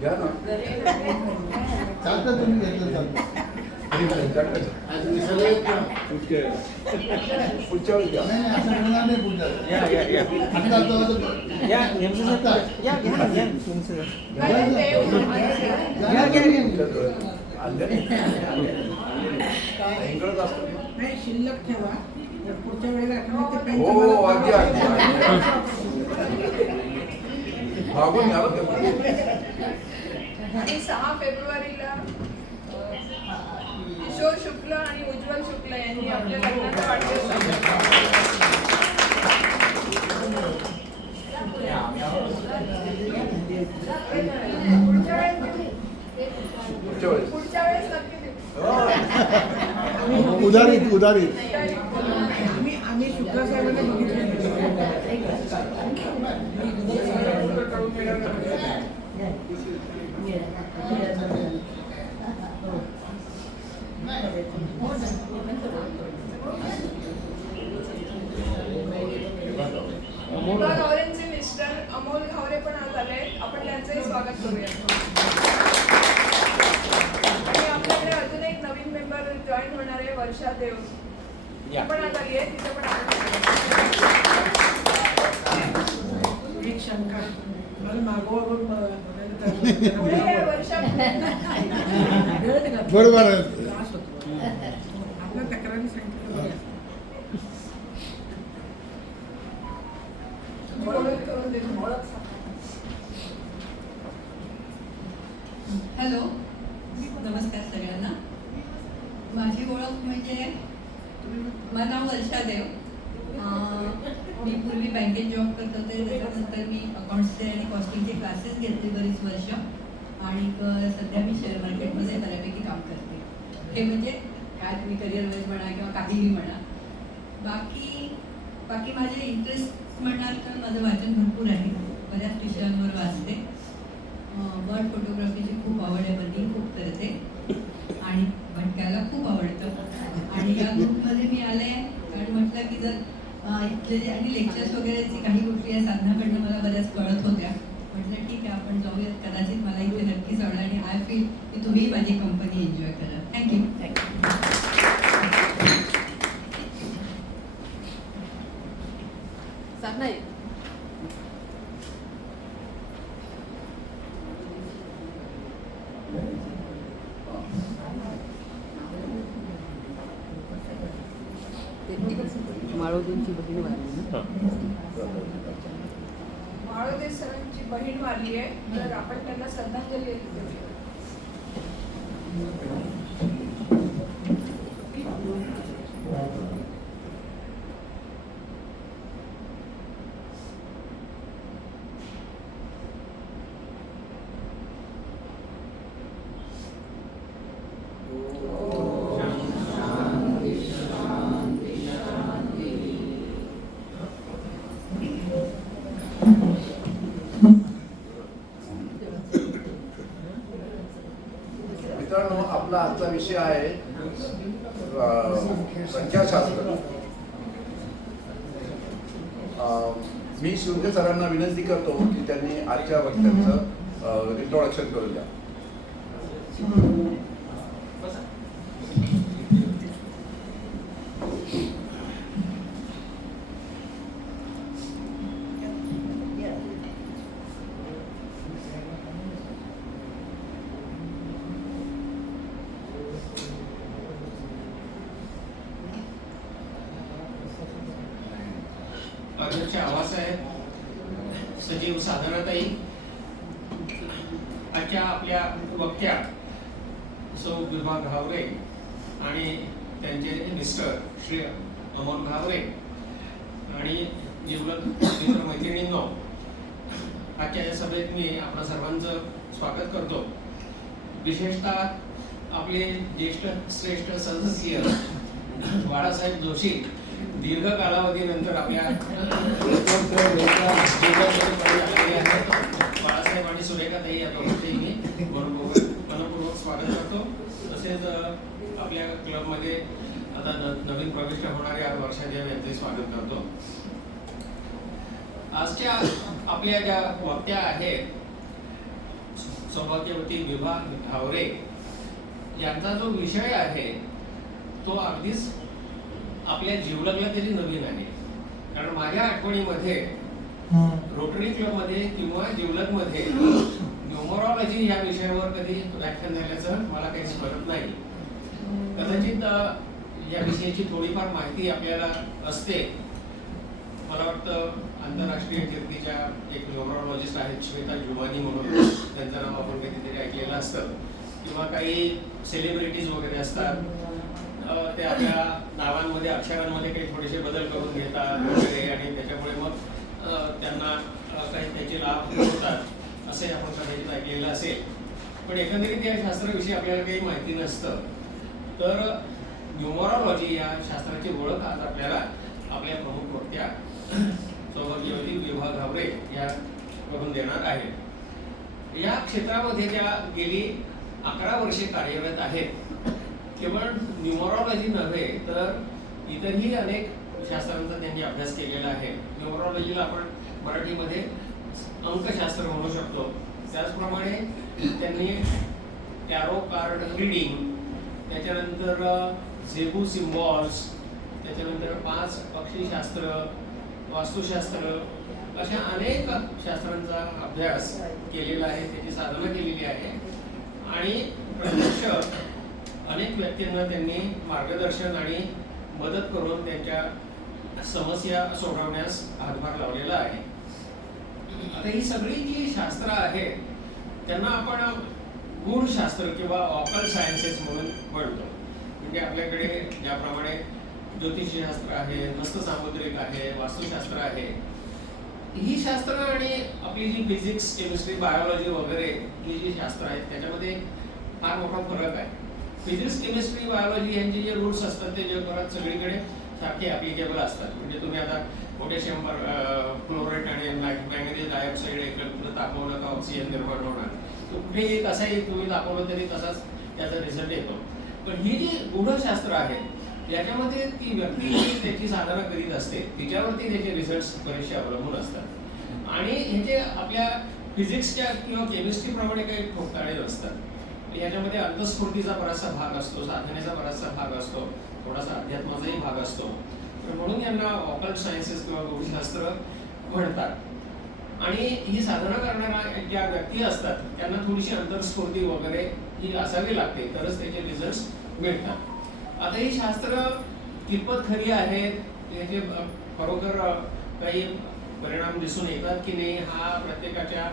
घ्या ना. चालतं तुम्ही घेतलं चालतं. पुढच्या वेळी घ्या. नाही असं होणार नाही पुढच्या वेळेस. या आम्ही जातो आता. या नेमकं या घ्या तुमचं इंग्रज असतात ना. नाही शिल्लक ठेवा तर पुढच्या वेळेला आठवणीत ते पेन हो तुम्हाला अगदी मागून घ्या ना ते. आणि 6 फेब्रुवारीला किशोर शुक्ल आणि उज्ज्वल शुक्ल यांनी आपल्या लग्नाचा वाढदिवस साजरा केला. पुढच्या वेळेस नक्की देऊ. उधारीत उधारीत. आम्ही शुक्ला साहेबांना बघितलं मुलगा घावरेंचे मिस्टर अमोल घावरे पण आज आले. आपण त्यांचंही स्वागत करूया. आणि आपल्याकडे अजून एक नवीन मेंबर जॉईन होणार आहे, वर्षा देव. पण आज आली आहे, तिचं पण आपण एक शंका मला मागोमागून पुढे या वर्षा. बरोबर आहे. त्रास होतो आपल्या तक्रारी सांगितलं ओळख करून देतो. हॅलो, नमस्कार सगळ्यांना. माझी ओळख म्हणजे माझं नाव वर्षा देव. मी पूर्वी बँकेत जॉब करत होते. त्याच्यानंतर मी अकाउंट्सचे आणि कॉस्टिंगचे क्लासेस घेतले बरीच वर्ष. आणि सध्या मी शेअर मार्केटमध्ये बऱ्यापैकी काम करते. हे म्हणजे काय तुम्ही करिअर वाईज म्हणा किंवा काहीही म्हणा. बाकी माझे इंटरेस्ट म्हणाल तर माझं वाचन भरपूर आहे. बऱ्याच विषयांवर वाचते. बर्ड फोटोग्राफीची खूप आवड आहे. बर्डिंग खूप करते आणि भटकायला खूप आवडतं. आणि या ग्रुपमध्ये मी आले कारण म्हटलं की जर इथले आणि लेक्चर्स वगैरेची काही गोष्टी या साधनाकडनं मला बऱ्याच कळत होत्या. म्हटलं ठीक आहे आपण जाऊयात. कदाचित मला इथे नक्कीच आवडेल आणि आय फील की तुम्ही माझी कंपनी एन्जॉय करा. थँक्यू. माळोदींची बहीण वारली ना. माळोदे सरांची बहीण वारली आहे, तर आपण त्यांना श्रद्धांजली देऊया. मित्रांनो, आपला आजचा विषय आहे संख्याशास्त्र. मी शिंदे सरांना विनंती करतो की त्यांनी आजच्या वक्त्यांचं इंट्रोडक्शन करून द्या. अध्यक्ष आवासाहेब, सचिव साधनाताई, आजच्या आपल्या वक्त्या सौ विभा घावरे आणि त्यांचे मिस्टर श्री अमोल घावरे आणि जिवलग मित्र मैत्रिणींनो, आजच्या या सभेत मी आपल्या सर्वांचं स्वागत करतो. विशेषतः आपले ज्येष्ठ श्रेष्ठ सदस्य बाळासाहेब जोशी दीर्घ कालावधीनंतर आपल्या बाळासाहेब आणि सुरेखाताई या दोघांचेही मी मनपूर्वक स्वागत करतो. तसेच आपल्या क्लबमध्ये आता नवीन प्रविष्ट होणाऱ्या वर्षा देव यांचे स्वागत करतो. आजच्या आपल्या ज्या वक्त्या आहेत सौभाग्यवती विभा घावरे यांचा जो विषय आहे तो अगदीच आपल्या जीवलगला तरी नवीन आहे. कारण माझ्या आठवणीमध्ये रोटरी क्लबमध्ये किंवा जिवलगमध्ये न्यूमरॉलॉजी या विषयावर कधी व्याख्यान झाल्याचं मला काही स्मरत नाही. कदाचित या विषयाची थोडीफार माहिती आपल्याला असते. मला वाटतं आंतरराष्ट्रीय कीर्तीच्या एक न्यूमरॉलॉजिस्ट आहेत श्वेता जुमानी म्हणून, त्यांचं नाव आपण कधीतरी ऐकलेलं असतं. किंवा काही सेलिब्रिटीज वगैरे असतात, ते आपल्या नावांमध्ये अक्षरांमध्ये काही थोडेसे बदल करून घेतात वगैरे आणि त्याच्यामुळे मग त्यांना काही त्याचे लाभ होतात असे आपण कदाचित ऐकलेलं असेल. पण एकंदरीत या शास्त्राविषयी आपल्याला काही माहिती नसतं. तर न्यूमरॉलॉजी या शास्त्राची ओळख आज आपल्याला आपल्या प्रमुख वक्त्या सौभाग्यवती विभा घावरे या करून देणार आहे. या क्षेत्रामध्ये त्या गेली 11 वर्षे कार्यरत आहेत. केवळ न्यूमरॉलॉजी नव्हे तर इतरही अनेक शास्त्रांचा त्यांनी अभ्यास केलेला आहे. न्यूमरॉलॉजीला आपण मराठीमध्ये अंकशास्त्र म्हणू शकतो. त्याचप्रमाणे त्यांनी टॅरो कार्ड रीडिंग, त्याच्यानंतर झेबू सिम्बॉल्स, त्याच्यानंतर 5 पक्षीशास्त्र, वास्तुशास्त्र अशा अनेक शास्त्रांचा अभ्यास केलेला आहे, त्याची साधना केलेली आहे. आणि प्रत्यक्ष अनेक व्यक्तींना त्यांनी मार्गदर्शन आणि मदत करून त्यांच्या समस्या सोडवण्यास हातभार लावलेला आहे. आता ही सगळी जी शास्त्र आहेत त्यांना आपण गूढशास्त्र किंवा ऑकल्ट सायन्सेस म्हणून म्हणतो. म्हणजे आपल्याकडे ज्याप्रमाणे ज्योतिषशास्त्र आहे, हस्त सामुद्रिक आहे, वास्तुशास्त्र आहे, ही शास्त्र आणि आपली जी फिजिक्स, केमिस्ट्री, बायोलॉजी वगैरे ही जी शास्त्र आहेत त्याच्यामध्ये फार मोठा फरक आहे. फिजिक्स, केमिस्ट्री, बायोलॉजी यांचे जे रूल्स असतात ते जगभरात सगळीकडे सारखे ॲप्लिकेबल असतात. म्हणजे तुम्ही आता पोटॅशियम क्लोराईड आणि मॅंगनीज डायऑक्साईड एकत्र तापवलं का ऑक्सिजन निर्माण होणार, कुठेही कसाही तुम्ही तापवलं तरी तसाच त्याचा रिझल्ट येतो. पण ही जी गूढशास्त्र आहे याच्यामध्ये ती व्यक्ती त्याची साधना करीत असते, तिच्यावरती त्याचे रिझल्ट्स बरेचसे अवलंबून असतात. आणि ह्याचे आपल्या फिजिक्सच्या किंवा केमिस्ट्रीप्रमाणे काही ठोकताळे नसतात. याच्यामध्ये अंतस्फूर्तीचा बराचसा भाग असतो, साधनेचा बराचसा भाग असतो, थोडासा अध्यात्माचाही भाग असतो. तर म्हणून यांना ऑकल्ट सायन्सेस किंवा गूढशास्त्र म्हणतात. आणि ही साधना करणाऱ्या ज्या व्यक्ती असतात त्यांना थोडीशी अंतस्फूर्ती वगैरे ही असावी लागते, तरच त्याचे रिझल्ट्स मिळतात. आता ही शास्त्र कितपत खरी आहेत, याचे खरोखर काही परिणाम दिसून येतात की नाही, हा प्रत्येकाच्या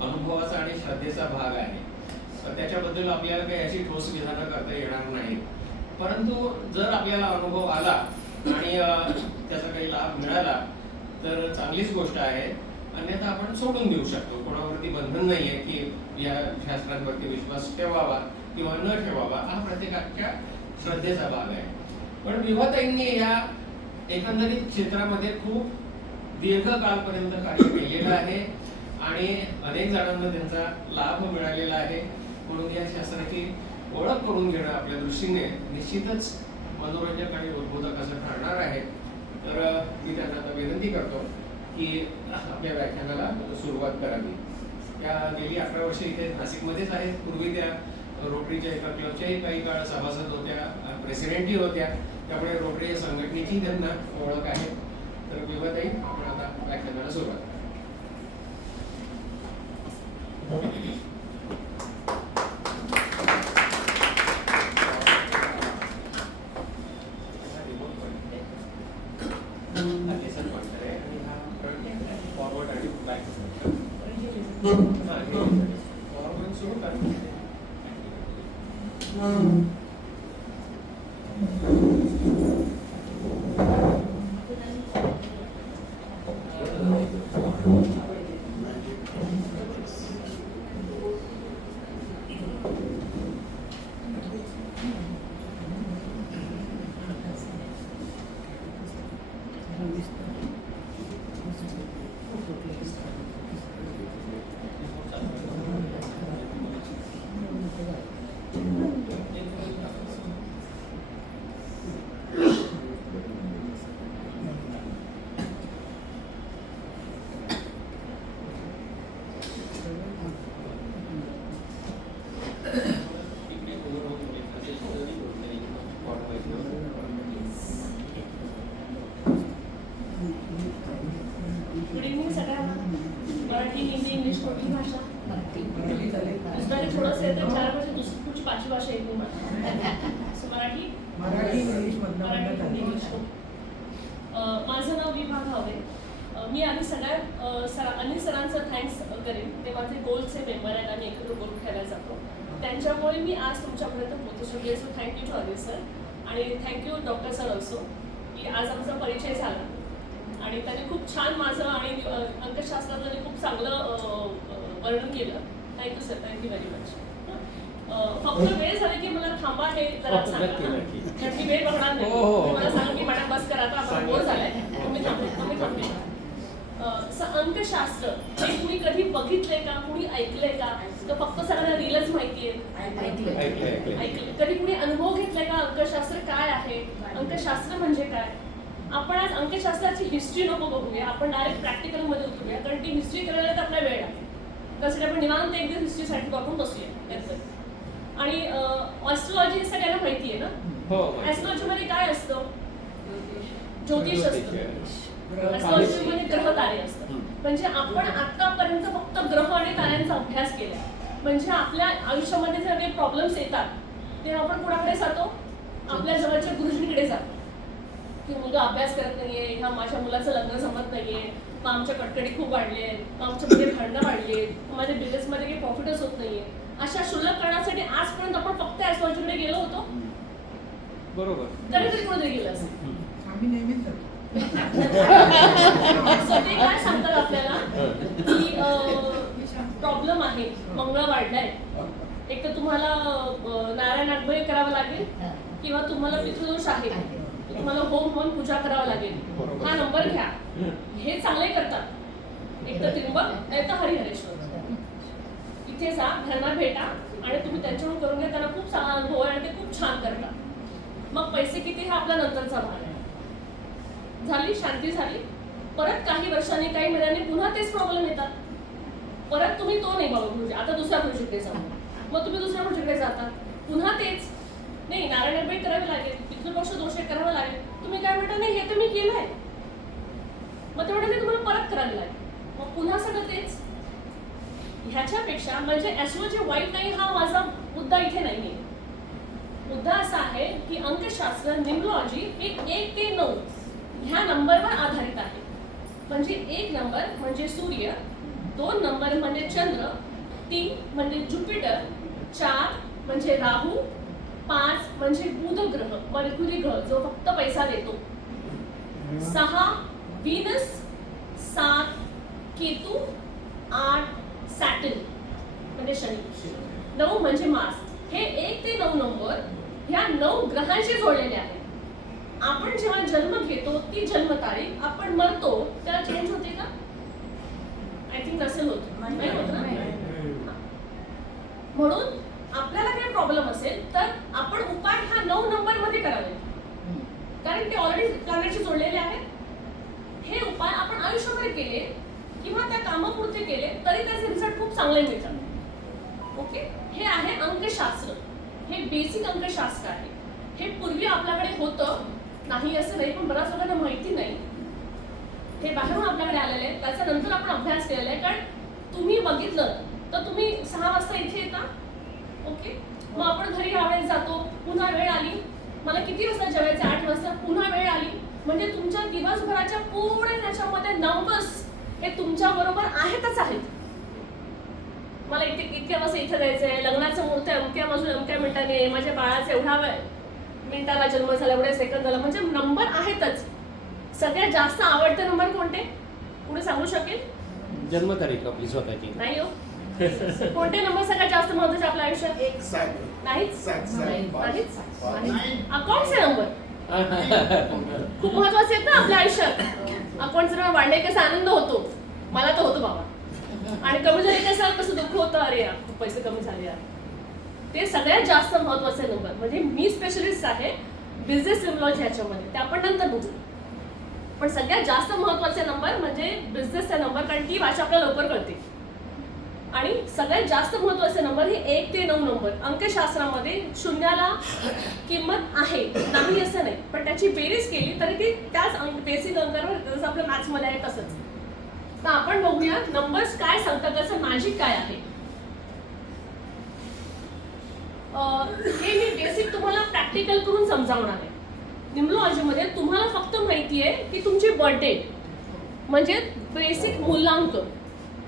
अनुभवाचा आणि श्रद्धेचा भाग आहे. तर त्याच्याबद्दल आपल्याला काही अशी ठोस विधानं करता येणार नाही. परंतु जर आपल्याला अनुभव आला आणि त्याचा काही लाभ मिळाला तर चांगलीच गोष्ट आहे. अन्यथा आपण सोडून देऊ शकतो. कोणावरती बंधन नाही आहे की या शास्त्रांवरती विश्वास ठेवावा किंवा न ठेवावा, हा प्रत्येकाच्या श्रद्धेचा भाग आहे. पण विभाताईंनी या एकंदरीत क्षेत्रामध्ये खूप दीर्घकाळपर्यंत कार्य केलेलं आहे आणि अनेक जणांना त्यांचा लाभ मिळालेला आहे. म्हणून या शास्त्राची ओळख करून घेणं आपल्या दृष्टीने निश्चितच मनोरंजक आणि उद्बोधक असं ठरणार आहे. तर मी त्यांना आता विनंती करतो की आपल्या व्याख्यानाला सुरुवात करावी. त्या गेली 11 वर्षे इथे नाशिकमध्येच आहेत. पूर्वी त्या रोटरीच्या एका क्लबच्याही काही काळ सभासद होत्या, प्रेसिडेंटही होत्या. त्यामुळे रोटरी या संघटनेची त्यांना ओळख आहे. तर विभाताई, आपण आता व्याख्यानाला सुरुवात करू. फॉरवर्ड आणि बॅक फॉरवर्ड सुरू करा. तुमची कुठली भाषा? मराठी चालेल. दुसऱ्याने थोडंसं येतं चार भाषा, दुसरी कुठची पाचवी भाषा येते मला. So, मराठी मराठी इंग्लिश मधनं मराठी चालेल. इंग्लिश. माझं नाव विभा घावे. मी आधी सगळ्यात अनिल सरांचं थँक्स करेन. ते माझे गोल्डचे मेंबर आहेत आणि एकत्र करून खेळायला जातो. त्यांच्यामुळे मी आज तुमच्यापर्यंत पोहोचू शकले. So thank you to Anil sir आणि थँक्यू डॉक्टर सर ऑल्सो की आज आमचा परिचय झाला आणि त्यांनी खूप छान माझं आणि अंकशास्त्राचं त्यांनी खूप चांगलं वर्णन केलं. Thank you sir, thank you very much. फक्त वेळ झाली की मला थांबा हे जरा सांगा. कारण मी वेळ बघणार नाही. मला सांगा की मॅडम बस करा, आता आपण बोर झालाय, तुम्ही थांबले. अंकशास्त्र हे कुणी कधी बघितलंय का, कुणी ऐकलंय का, तर फक्त सगळ्यांना रीलच माहितीये? ऐकलं. कधी कुणी अनुभव घेतलाय का अंकशास्त्र काय आहे, अंकशास्त्र म्हणजे काय? आपण आज अंकशास्त्राची हिस्ट्री नको बघूया, आपण डायरेक्ट प्रॅक्टिकल मध्ये उतरूया, कारण ती हिस्ट्री करायला तर आपला वेळ आहे. त्यासाठी आपण निवांत एक दिवस हिस्ट्रीसाठी आपण बसूया. आणि ॲस्ट्रॉलॉजी सगळ्यांना माहिती आहे ना? ॲस्ट्रॉलॉजी मध्ये काय असतं? ज्योतिष असतं. ॲस्ट्रॉलॉजी मध्ये ग्रह तारे असतात. म्हणजे आपण आतापर्यंत फक्त ग्रह आणि ताऱ्यांचा अभ्यास केला. म्हणजे आपल्या आयुष्यामध्ये जे काही प्रॉब्लेम्स येतात ते आपण कुणाकडे जातो? आपल्या जवळच्या गुरुजींकडे जातो की मुलगा अभ्यास करत नाहीये, ह्या माझ्या मुलाचं लग्न जमत नाहीये, मग आमच्या कटकडी खूप वाढले, मग आमच्यामध्ये भांडणं वाढली, माझ्या बिझनेसमध्ये काही प्रॉफिटच होत नाहीये. अशा शुल्लक करण्यासाठी आजपर्यंत आपण फक्त ॲस्ट्रॉलॉजीकडे गेलो होतो? बरोबर. तरी कोणीतरी गेलं असेल. आम्ही नेहमीच जातो. So ते काय सांगतात आपल्याला की प्रॉब्लेम आहे, मंगळ वाढलाय, एक तर तुम्हाला नारायण आठबळी करावं लागेल किंवा तुम्हाला पितृदोष आहे, तुम्हाला होम होऊन पूजा करावं लागेल. हा नंबर घ्या. हे चांगले करतात, एक तर त्रिंबक नाही तर हरिहरेश्वर. इथे जा, त्यांना भेटा आणि तुम्ही त्यांच्याकडून करून घ्या. त्यांना खूप चांगला अनुभव आहे आणि ते खूप छान करतात. मग पैसे किती हा आपला नंतरचा भाग आहे. झाली, शांती झाली. परत काही वर्षांनी काही महिन्यांनी पुन्हा तेच प्रॉब्लेम येतात. परत तुम्ही तो नाही बाबा गुरुजी, आता दुसऱ्या प्रोजेक्टकडे जाऊ. मग तुम्ही दुसऱ्या प्रोजेक्टकडे जाता, पुन्हा तेच नाही, नारायण आठबळी करावी लागेल, पितृपक्ष दोष करावं लागेल. तुम्ही काय म्हणता? नाही, हे तर मी केलंय. मग ते म्हणतात तुम्हाला परत करायला लागेल. मग पुन्हा सगळं तेच. ह्याच्यापेक्षा म्हणजे ॲस्ट्रॉलॉजी वाईट नाही, हा माझा मुद्दा इथे नाहीये. मुद्दा असा आहे की अंकशास्त्र न्यूमरॉलॉजी हे 1 ते 9 ह्या नंबरवर आधारित आहे. म्हणजे 1 नंबर म्हणजे सूर्य, 2 नंबर म्हणजे चंद्र, 3 म्हणजे ज्युपिटर, 4 म्हणजे राहू, 5 म्हणजे बुध ग्रह, मर्क्युरी ग्रह जो फक्त पैसा देतो, 6 व्हीनस, 7 केतू, 8 सॅटर्न म्हणजे शनी, 9 म्हणजे मार्स. हे 1 ते 9 नंबर ह्या 9 ग्रहांशी जोडलेले आहेत. आपण जेव्हा जन्म घेतो ती जन्मतारीख, आपण मरतो त्याला चेंज होते का? आय थिंक नसेल होत, नाही होत ना. म्हणून आपल्याला काही प्रॉब्लेम असेल तर आपण उपाय हा 9 नंबर मध्ये करावे, कारण ते ऑलरेडी प्लॅनेटशी जोडलेले आहेत. हे उपाय आपण आयुष्यामध्ये केले किंवा त्या कामापुरते केले तरी त्याचे रिझल्ट खूप चांगले मिळतात. ओके, हे आहे अंकशास्त्र. हे बेसिक अंकशास्त्र आहे. हे पूर्वी आपल्याकडे होतं नाही असं नाही, पण बऱ्याच लोकांना माहिती नाही. हे बाहेरून आपल्याकडे आलेले आहे, त्याच्यानंतर आपण अभ्यास केलेला आहे. कारण तुम्ही बघितलं तर तुम्ही 6 वाजता इथे येता, ओके, मग आपण घरी यावेळेस जातो, पुन्हा वेळ आली, मला किती वाजता जेवायचं, 8 वाजता, पुन्हा वेळ आली, म्हणजे तुमच्या दिवसभराच्या पुढे त्याच्यामध्ये नंबर्स हे तुमच्या बरोबर आहेतच आहेत. मला इतक्या वाजता इथे जायचंय, लग्नाचं मुहूर्त आहे, अमक्या बाजून अमक्या मिनिटाने, माझ्या बाळाचा एवढा मिनिटाला जन्म झाला, एवढ्या सेकंद झाला, म्हणजे नंबर आहेतच. सगळ्यात जास्त आवडते नंबर कोणते? कुणी सांगू शकेल? जन्मतारीख आपली स्वतःची नाही हो. कोणते नंबर सगळ्यात जास्त महत्वाचे आपल्या आयुष्यात? नाहीच. अकाउंटचे नंबर खूप महत्वाचे आहेत ना आपल्या आयुष्यात. अकाउंटचे नंबर वाढले कसा आनंद होतो, मला तर होतो बाबा, आणि कमी झाले कसं कसं दुःख होतं, अरे यार खूप पैसे कमी झाले यार. ते सगळ्यात जास्त महत्वाचे नंबर. म्हणजे मी स्पेशलिस्ट आहे बिझनेस न्यूमरॉलॉजी ह्याच्यामध्ये, ते आपण नंतर बघू. पण सगळ्यात जास्त महत्वाचे नंबर म्हणजे बिझनेसचा नंबर, कारण ती भाषा आपल्याला लवकर कळते. आणि सगळ्यात जास्त महत्वाचे नंबर हे 1 ते 9 नंबर. अंकशास्त्रामध्ये शून्याला किंमत आहे नाही असं नाही, पण त्याची बेरीज केली तरी ती त्याच बेसिक अंकावर, जसं आपल्या मॅथ्समध्ये आहे तसंच. तर आपण बघूया नंबर्स काय सांगतात, त्याचं मॅजिक काय आहे. हे मी बेसिक तुम्हाला प्रॅक्टिकल करून समजावणार आहे. न्यूमरॉलॉजीमध्ये तुम्हाला फक्त माहिती आहे की तुमची बर्थडे म्हणजे बेसिक मूल्यांक,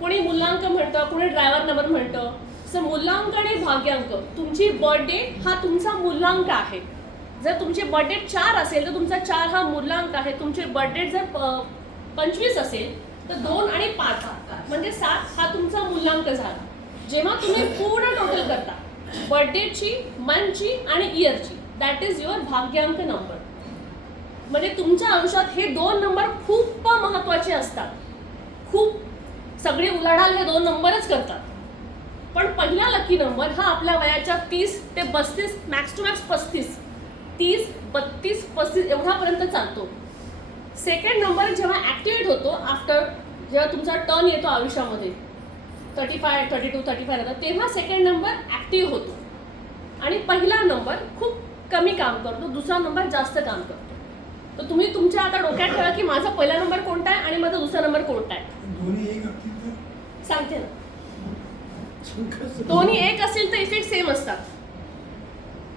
कोणी मूल्यांक म्हणतं, कोणी ड्रायव्हर नंबर म्हणतं. सो मूल्यांक आणि भाग्यांक, तुमची बर्थडे हा तुमचा मूल्यांक आहे. जर तुमची बर्थडे 4 असेल तर तुमचा 4 हा मूल्यांक आहे. तुमची बर्थडे जर 25 असेल तर 2 आणि 5 म्हणजे 7 हा तुमचा मूल्यांक झाला. जेव्हा तुम्ही पूर्ण टोटल करता बर्थडेची, मंथची आणि इयरची, दॅट इज युअर भाग्यांक नंबर. म्हणजे तुमच्या आयुष्यात हे 2 नंबर खूप महत्त्वाचे असतात. खूप सगळे उलाढाल हे 2 नंबरच करतात. पण पहिला लकी नंबर हा आपल्या वयाच्या 30 ते 32, मॅक्स टू मॅक्स 35, 30, 32, 35 एवढ्यापर्यंत चालतो. सेकंड नंबर जेव्हा ॲक्टिवेट होतो आफ्टर, जेव्हा तुमचा टर्न येतो आयुष्यामध्ये 35, 32, 35 नंतर, तेव्हा सेकंड नंबर ॲक्टिव्ह होतो. आणि पहिला नंबर खूप कमी काम करतो, दुसरा नंबर जास्त काम करतो. तर तुम्ही तुमच्या आता डोक्यात ठेवा की माझा पहिला नंबर कोणता आहे आणि माझा दुसरा नंबर कोणता आहे. सांगते ना, दोन्ही एक असेल तर इफेक्ट सेम असतात.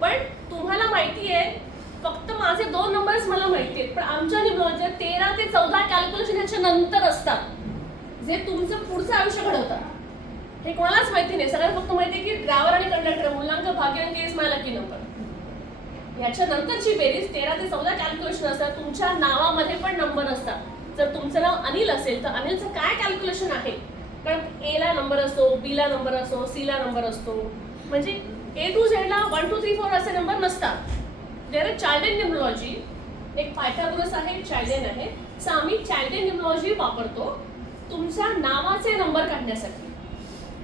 पण तुम्हाला माहिती आहे, फक्त माझे 2 नंबर्स मला माहिती आहेत. पण आमच्या न्यूमरॉलॉजीत 13 ते 14 कॅल्क्युलेशन ह्याच्या नंतर असतात, जे तुमचं पुढचं आयुष्य घडवतात. हे कोणालाच माहिती नाही. सगळ्यांना फक्त माहिती आहे की ड्रायव्हर आणि कंडक्टर, मूल्यांक, भाग्यांक इज माय लकी नंबर. ह्याच्या नंतरची बेरीज 13 ते 14 कॅल्क्युलेशन असतात. तुमच्या नावामध्ये पण नंबर असतात. जर तुमचं नाव अनिल असेल तर अनिलचं काय कॅल्क्युलेशन आहे, कारण ए ला नंबर असतो, बी ला नंबर असतो, सी ला नंबर असतो. म्हणजे A to Z ला 1, 2, 3, 4 असे नंबर नसतात. देअर इज चाइल्ड न्यूमरॉलॉजी, एक पायथागोरस आहे, चाइल्ड आहे. सो आम्ही चाइल्ड न्यूमरॉलॉजी वापरतो तुमच्या नावाचे नंबर काढण्यासाठी.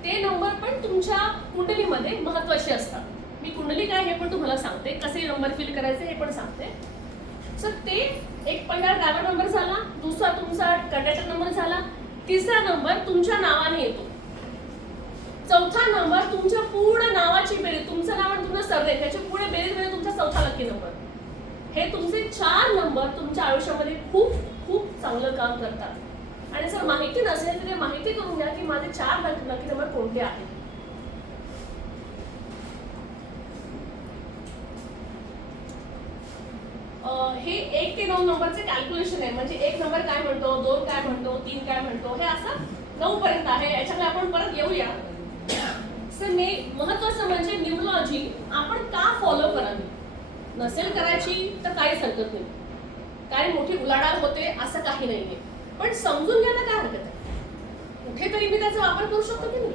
ते नंबर पण तुमच्या कुंडलीमध्ये महत्त्वाचे असतात. मी कुंडली काय हे पण तुम्हाला सांगते, कसे नंबर फिल करायचे हे पण सांगते. सो ते एक पहिला ड्रायव्हर नंबर झाला, दुसरा तुमचा कंडक्टर नंबर झाला, तिसरा नंबर तुमच्या नावाने येतो, चौथा नंबर तुमच्या पूर्ण नावाची बेरीज, तुमचं नाव आणि तुमचं सरनेम त्याच्या पुढे बेरीज म्हणजे तुमचा चौथा लकी नंबर. हे तुमचे 4 नंबर तुमच्या आयुष्यामध्ये खूप खूप चांगलं काम करतात. आणि जर माहिती नसेल तर माहिती करून घ्या की माझे 4 लकी नंबर कोणते आहेत. हे 1 ते 9 नंबरचे कॅल्क्युलेशन आहे. म्हणजे 1 नंबर काय म्हणतो, 2 काय म्हणतो, 3 काय म्हणतो, हे असं 9 पर्यंत आहे. याच्याकडे आपण परत येऊया. सर महत्वाचं म्हणजे न्यूमरॉलॉजी आपण का फॉलो करावी. नसेल करायची तर काहीच हरकत नाही, काय मोठी उलाढाल होते असं काही नाहीये. पण समजून घ्यायला काय हरकत आहे. कुठेतरी मी त्याचा वापर करू शकतो की नाही.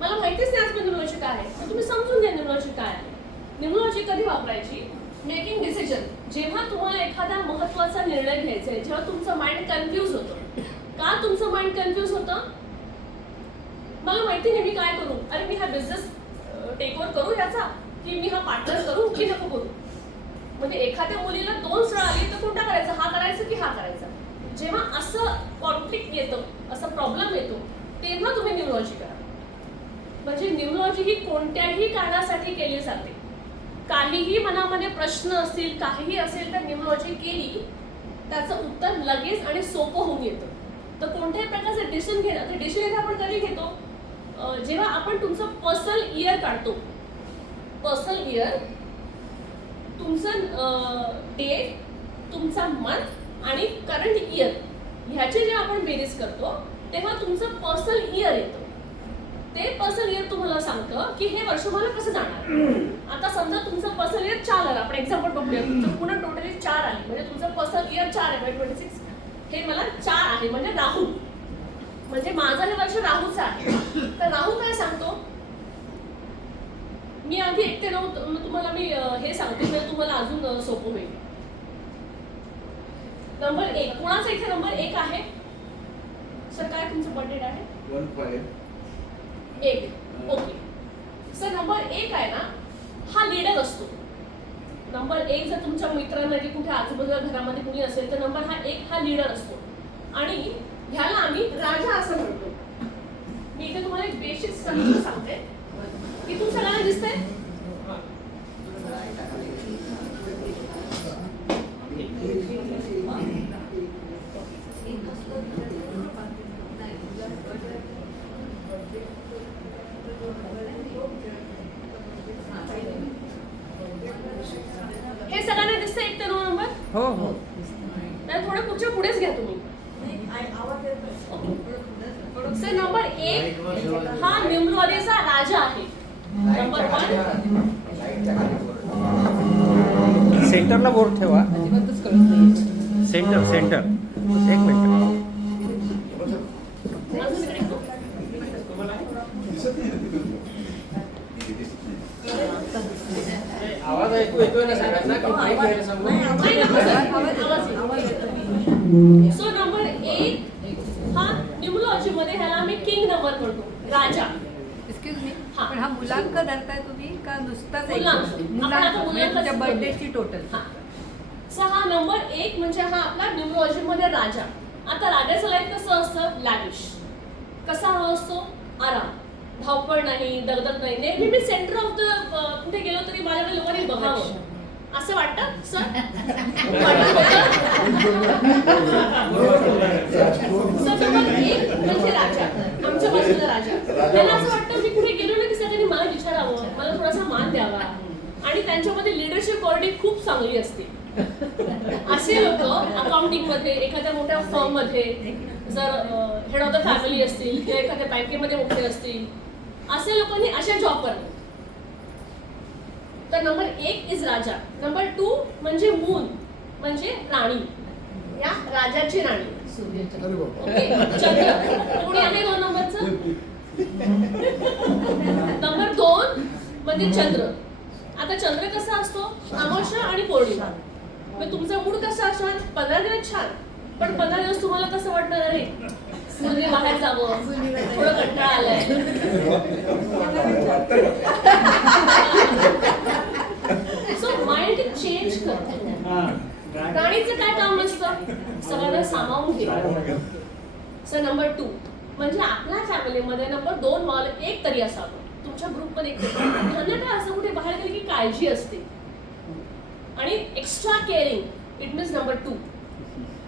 मला माहितीच नाही आज न्यूमरॉलॉजी काय आहे, तर तुम्ही समजून घ्या न्यूमरॉलॉजी काय आहे. न्यूमरॉलॉजी कधी वापरायची, मेकिंग डिसिजन, जेव्हा तुम्हाला एखादा महत्त्वाचा निर्णय घ्यायचा आहे, जेव्हा तुमचं माइंड कन्फ्यूज होतं. का तुमचं माइंड कन्फ्यूज होतं, मला माहिती नाही मी काय करू. अरे मी हा बिझनेस टेक ओव्हर करू याचा, की मी हा पार्टनर करू की नको करू. म्हणजे एखाद्या मुलीला 2 स्थळ आली तर कोणता करायचा, हा करायचा की हा करायचा. जेव्हा असं कॉन्फ्लिक्ट येतं, असा प्रॉब्लेम येतो, तेव्हा तुम्ही न्यूमरॉलॉजी करा. म्हणजे न्यूमरॉलॉजी ही कोणत्याही कारणासाठी केली जाते. काहीही मनामध्ये प्रश्न असतील, काहीही असेल तर न्यूमरॉलॉजी केली त्याचं उत्तर लगेच आणि सोपं होऊन येतं. तर कोणत्याही प्रकारचं डिसिजन घेणं, तर डिसिजन आपण कधी घेतो, जेव्हा आपण तुमचं पर्सनल इयर काढतो. पर्सनल इयर, तुमचं डेट, तुमचा मंथ आणि करंट इयर ह्याचे जेव्हा आपण बेरीज करतो तेव्हा तुमचं पर्सनल इयर येतं. ते पर्सनल इयर तुम्हाला सांगतं की हे वर्ष मला कसं जाणार. आता समजा तुमचं पर्सनल इयर 4 आलं, आपण एक्झाम्पल बघूया. तुमचं पूर्ण टोटली 4 आली, म्हणजे तुमचं पर्सनल इयर 4 आहे, 26. हे मला 4 आहे म्हणजे राहू, म्हणजे माझं हे वर्ष राहूचं आहे. तर राहू काय सांगतो, मी आधी 1 ते 9 तुम्हाला मी हे सांगते, म्हणजे तुम्हाला अजून सोपं होईल. नंबर 1, कोणाचा इथे नंबर 1 आहे. सर काय तुमचं बर्थडे आहे 1. ओके सर, नंबर 1 आहे ना, हा लीडर असतो. नंबर 1 जर तुमच्या मित्रांमध्ये कुठे आजूबाजूला घरामध्ये कुणी असेल तर नंबर 1 हा लीडर असतो. आणि ह्याला आम्ही राजा असं म्हणतो. मी इथे तुम्हाला एक बेसिक समजून सांगते की तू सगळ्यांना दिसतंय. हो हो तर थोडं पुढच्या पुढेच घ्या तुम्ही. सर नंबर 1 हा न्यूमरॉलॉजीचा राजा आहे. नंबर 1 सेंटरला बोर्ड ठेवा. अजिबातच कळत नाही. सेंटर सेंटर एक मिनिट. अजून इकडे येतो. दिसत नाही ना तिथून. आवाज ऐकू येतोय ना सगळ्यांना की माईक घ्यायला सांगू? नाही, नको सर. आवाज येतो. सो नंबर 1 हा न्यूमरॉलॉजी मध्ये ह्याला आम्ही किंग नंबर म्हणतो, राजा. एक्सक्यूज मी हा. पण हा मुलांक धरताय तुम्ही का नुसताच एक? मुलांक. आपण आता मुलांकच मुलांच्या करू. बर्थडेची टोटल. हा. सो हा नंबर 1 म्हणजे हा आपला न्यूमरॉलॉजी मध्ये राजा. आता राजाचं लाईफ कसं असतं? लॅविश. कसा हा असतो? आराम, धावपळ नाही, दगदग नाही. नेहमी मी सेंटर ऑफ द कुठे गेलो तरी माझ्याकडे लोकांनी बघावं असं वाटतं सर. नंबर 1 म्हणजे राजा, आमच्या बाजूला राजा. त्यांना असं वाटतं मी कुठे गेलो ना की सगळ्यांनी मला विचारावं, मला थोडासा मान द्यावा. आणि त्यांच्यामध्ये लिडरशिप क्वालिटी खूप चांगली असते. असे लोक अकाउंटिंग मध्ये, एखाद्या मोठ्या फर्म मध्ये, जर हेड ऑफ द फॅमिली असतील किंवा एखाद्या बँकेमध्ये मोठे असतील, असे लोकांनी अशा जॉब करतात. तर नंबर 1 इज राजा. नंबर 2 म्हणजे मून म्हणजे राणी, या राजाची राणी. अरे बाबा. ओके. चंद्र कोणी आहे 2 नंबरचं? नंबर 2 म्हणजे चंद्र. आता चंद्र कसा असतो? अमावस्या आणि पौर्णिमा. मग तुमचा मूड कसा असणार? 15 दिवस छान, पण 15 दिवस तुम्हाला कसं वाटणार? अरे मुली बाहेर जावं, थोडं कंटाळा आलाय. सो माइंड चेंज करतो. राणीचं काय काम असतं? सगळ्यांना सामावून घे. सो नंबर 2 म्हणजे आपल्या फॅमिलीमध्ये नंबर 2 वाला एक तरी असावं. तुमच्या ग्रुपमध्ये एक तरी. त्यांना काय असं कुठे बाहेर गेले की काळजी असते आणि extra caring. It means number 2.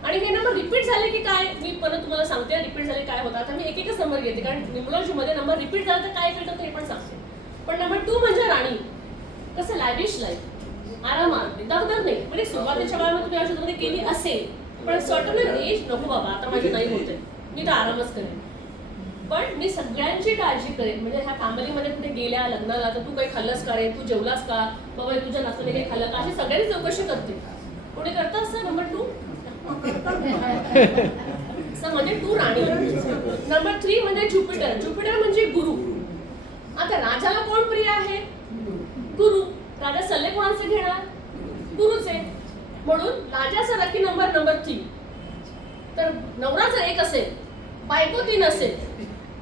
आणि हे नंबर रिपीट झाले की काय, मी परत तुम्हाला सांगते रिपीट झाले काय होतं. आता मी एक एकच नंबर घेते कारण न्यूमरॉलॉजीमध्ये नंबर रिपीट झाला तर काय इफेक्ट होतं हे पण सांगते. पण नंबर 2 म्हणजे राणी. कसं? लॅविश लाईफ, आरामात, दगदग नाही. म्हणजे सुरुवातीच्या काळामध्ये तुम्ही आयुष्यामध्ये केली असेल, पण सर्टन एज नको बाबा आता माझी नाही होते, मी तर आरामच करेन. पण मी सगळ्यांची काळजी करेन. म्हणजे ह्या फॅमिलीमध्ये कुठे गेल्या लग्नाला तर तू काही खाल्लंस का रे, तू जेवलास का बाबा, तुझ्या नातूने काही खाल्लं का, अशी सगळ्यांनी चौकशी करते. कोणी करतं असं? नंबर 2 म्हणजे 2 राणी. नंबर 3 म्हणजे ज्युपिटर. ज्युपिटर म्हणजे गुरु. आता राजाला कोण प्रिय आहे? गुरु. राजा सल्ले कोणाचे घेणार? गुरुचे. म्हणून राजाचा लकी नंबर 3. तर नवरा जर 1 असेल, बायको 3 असेल,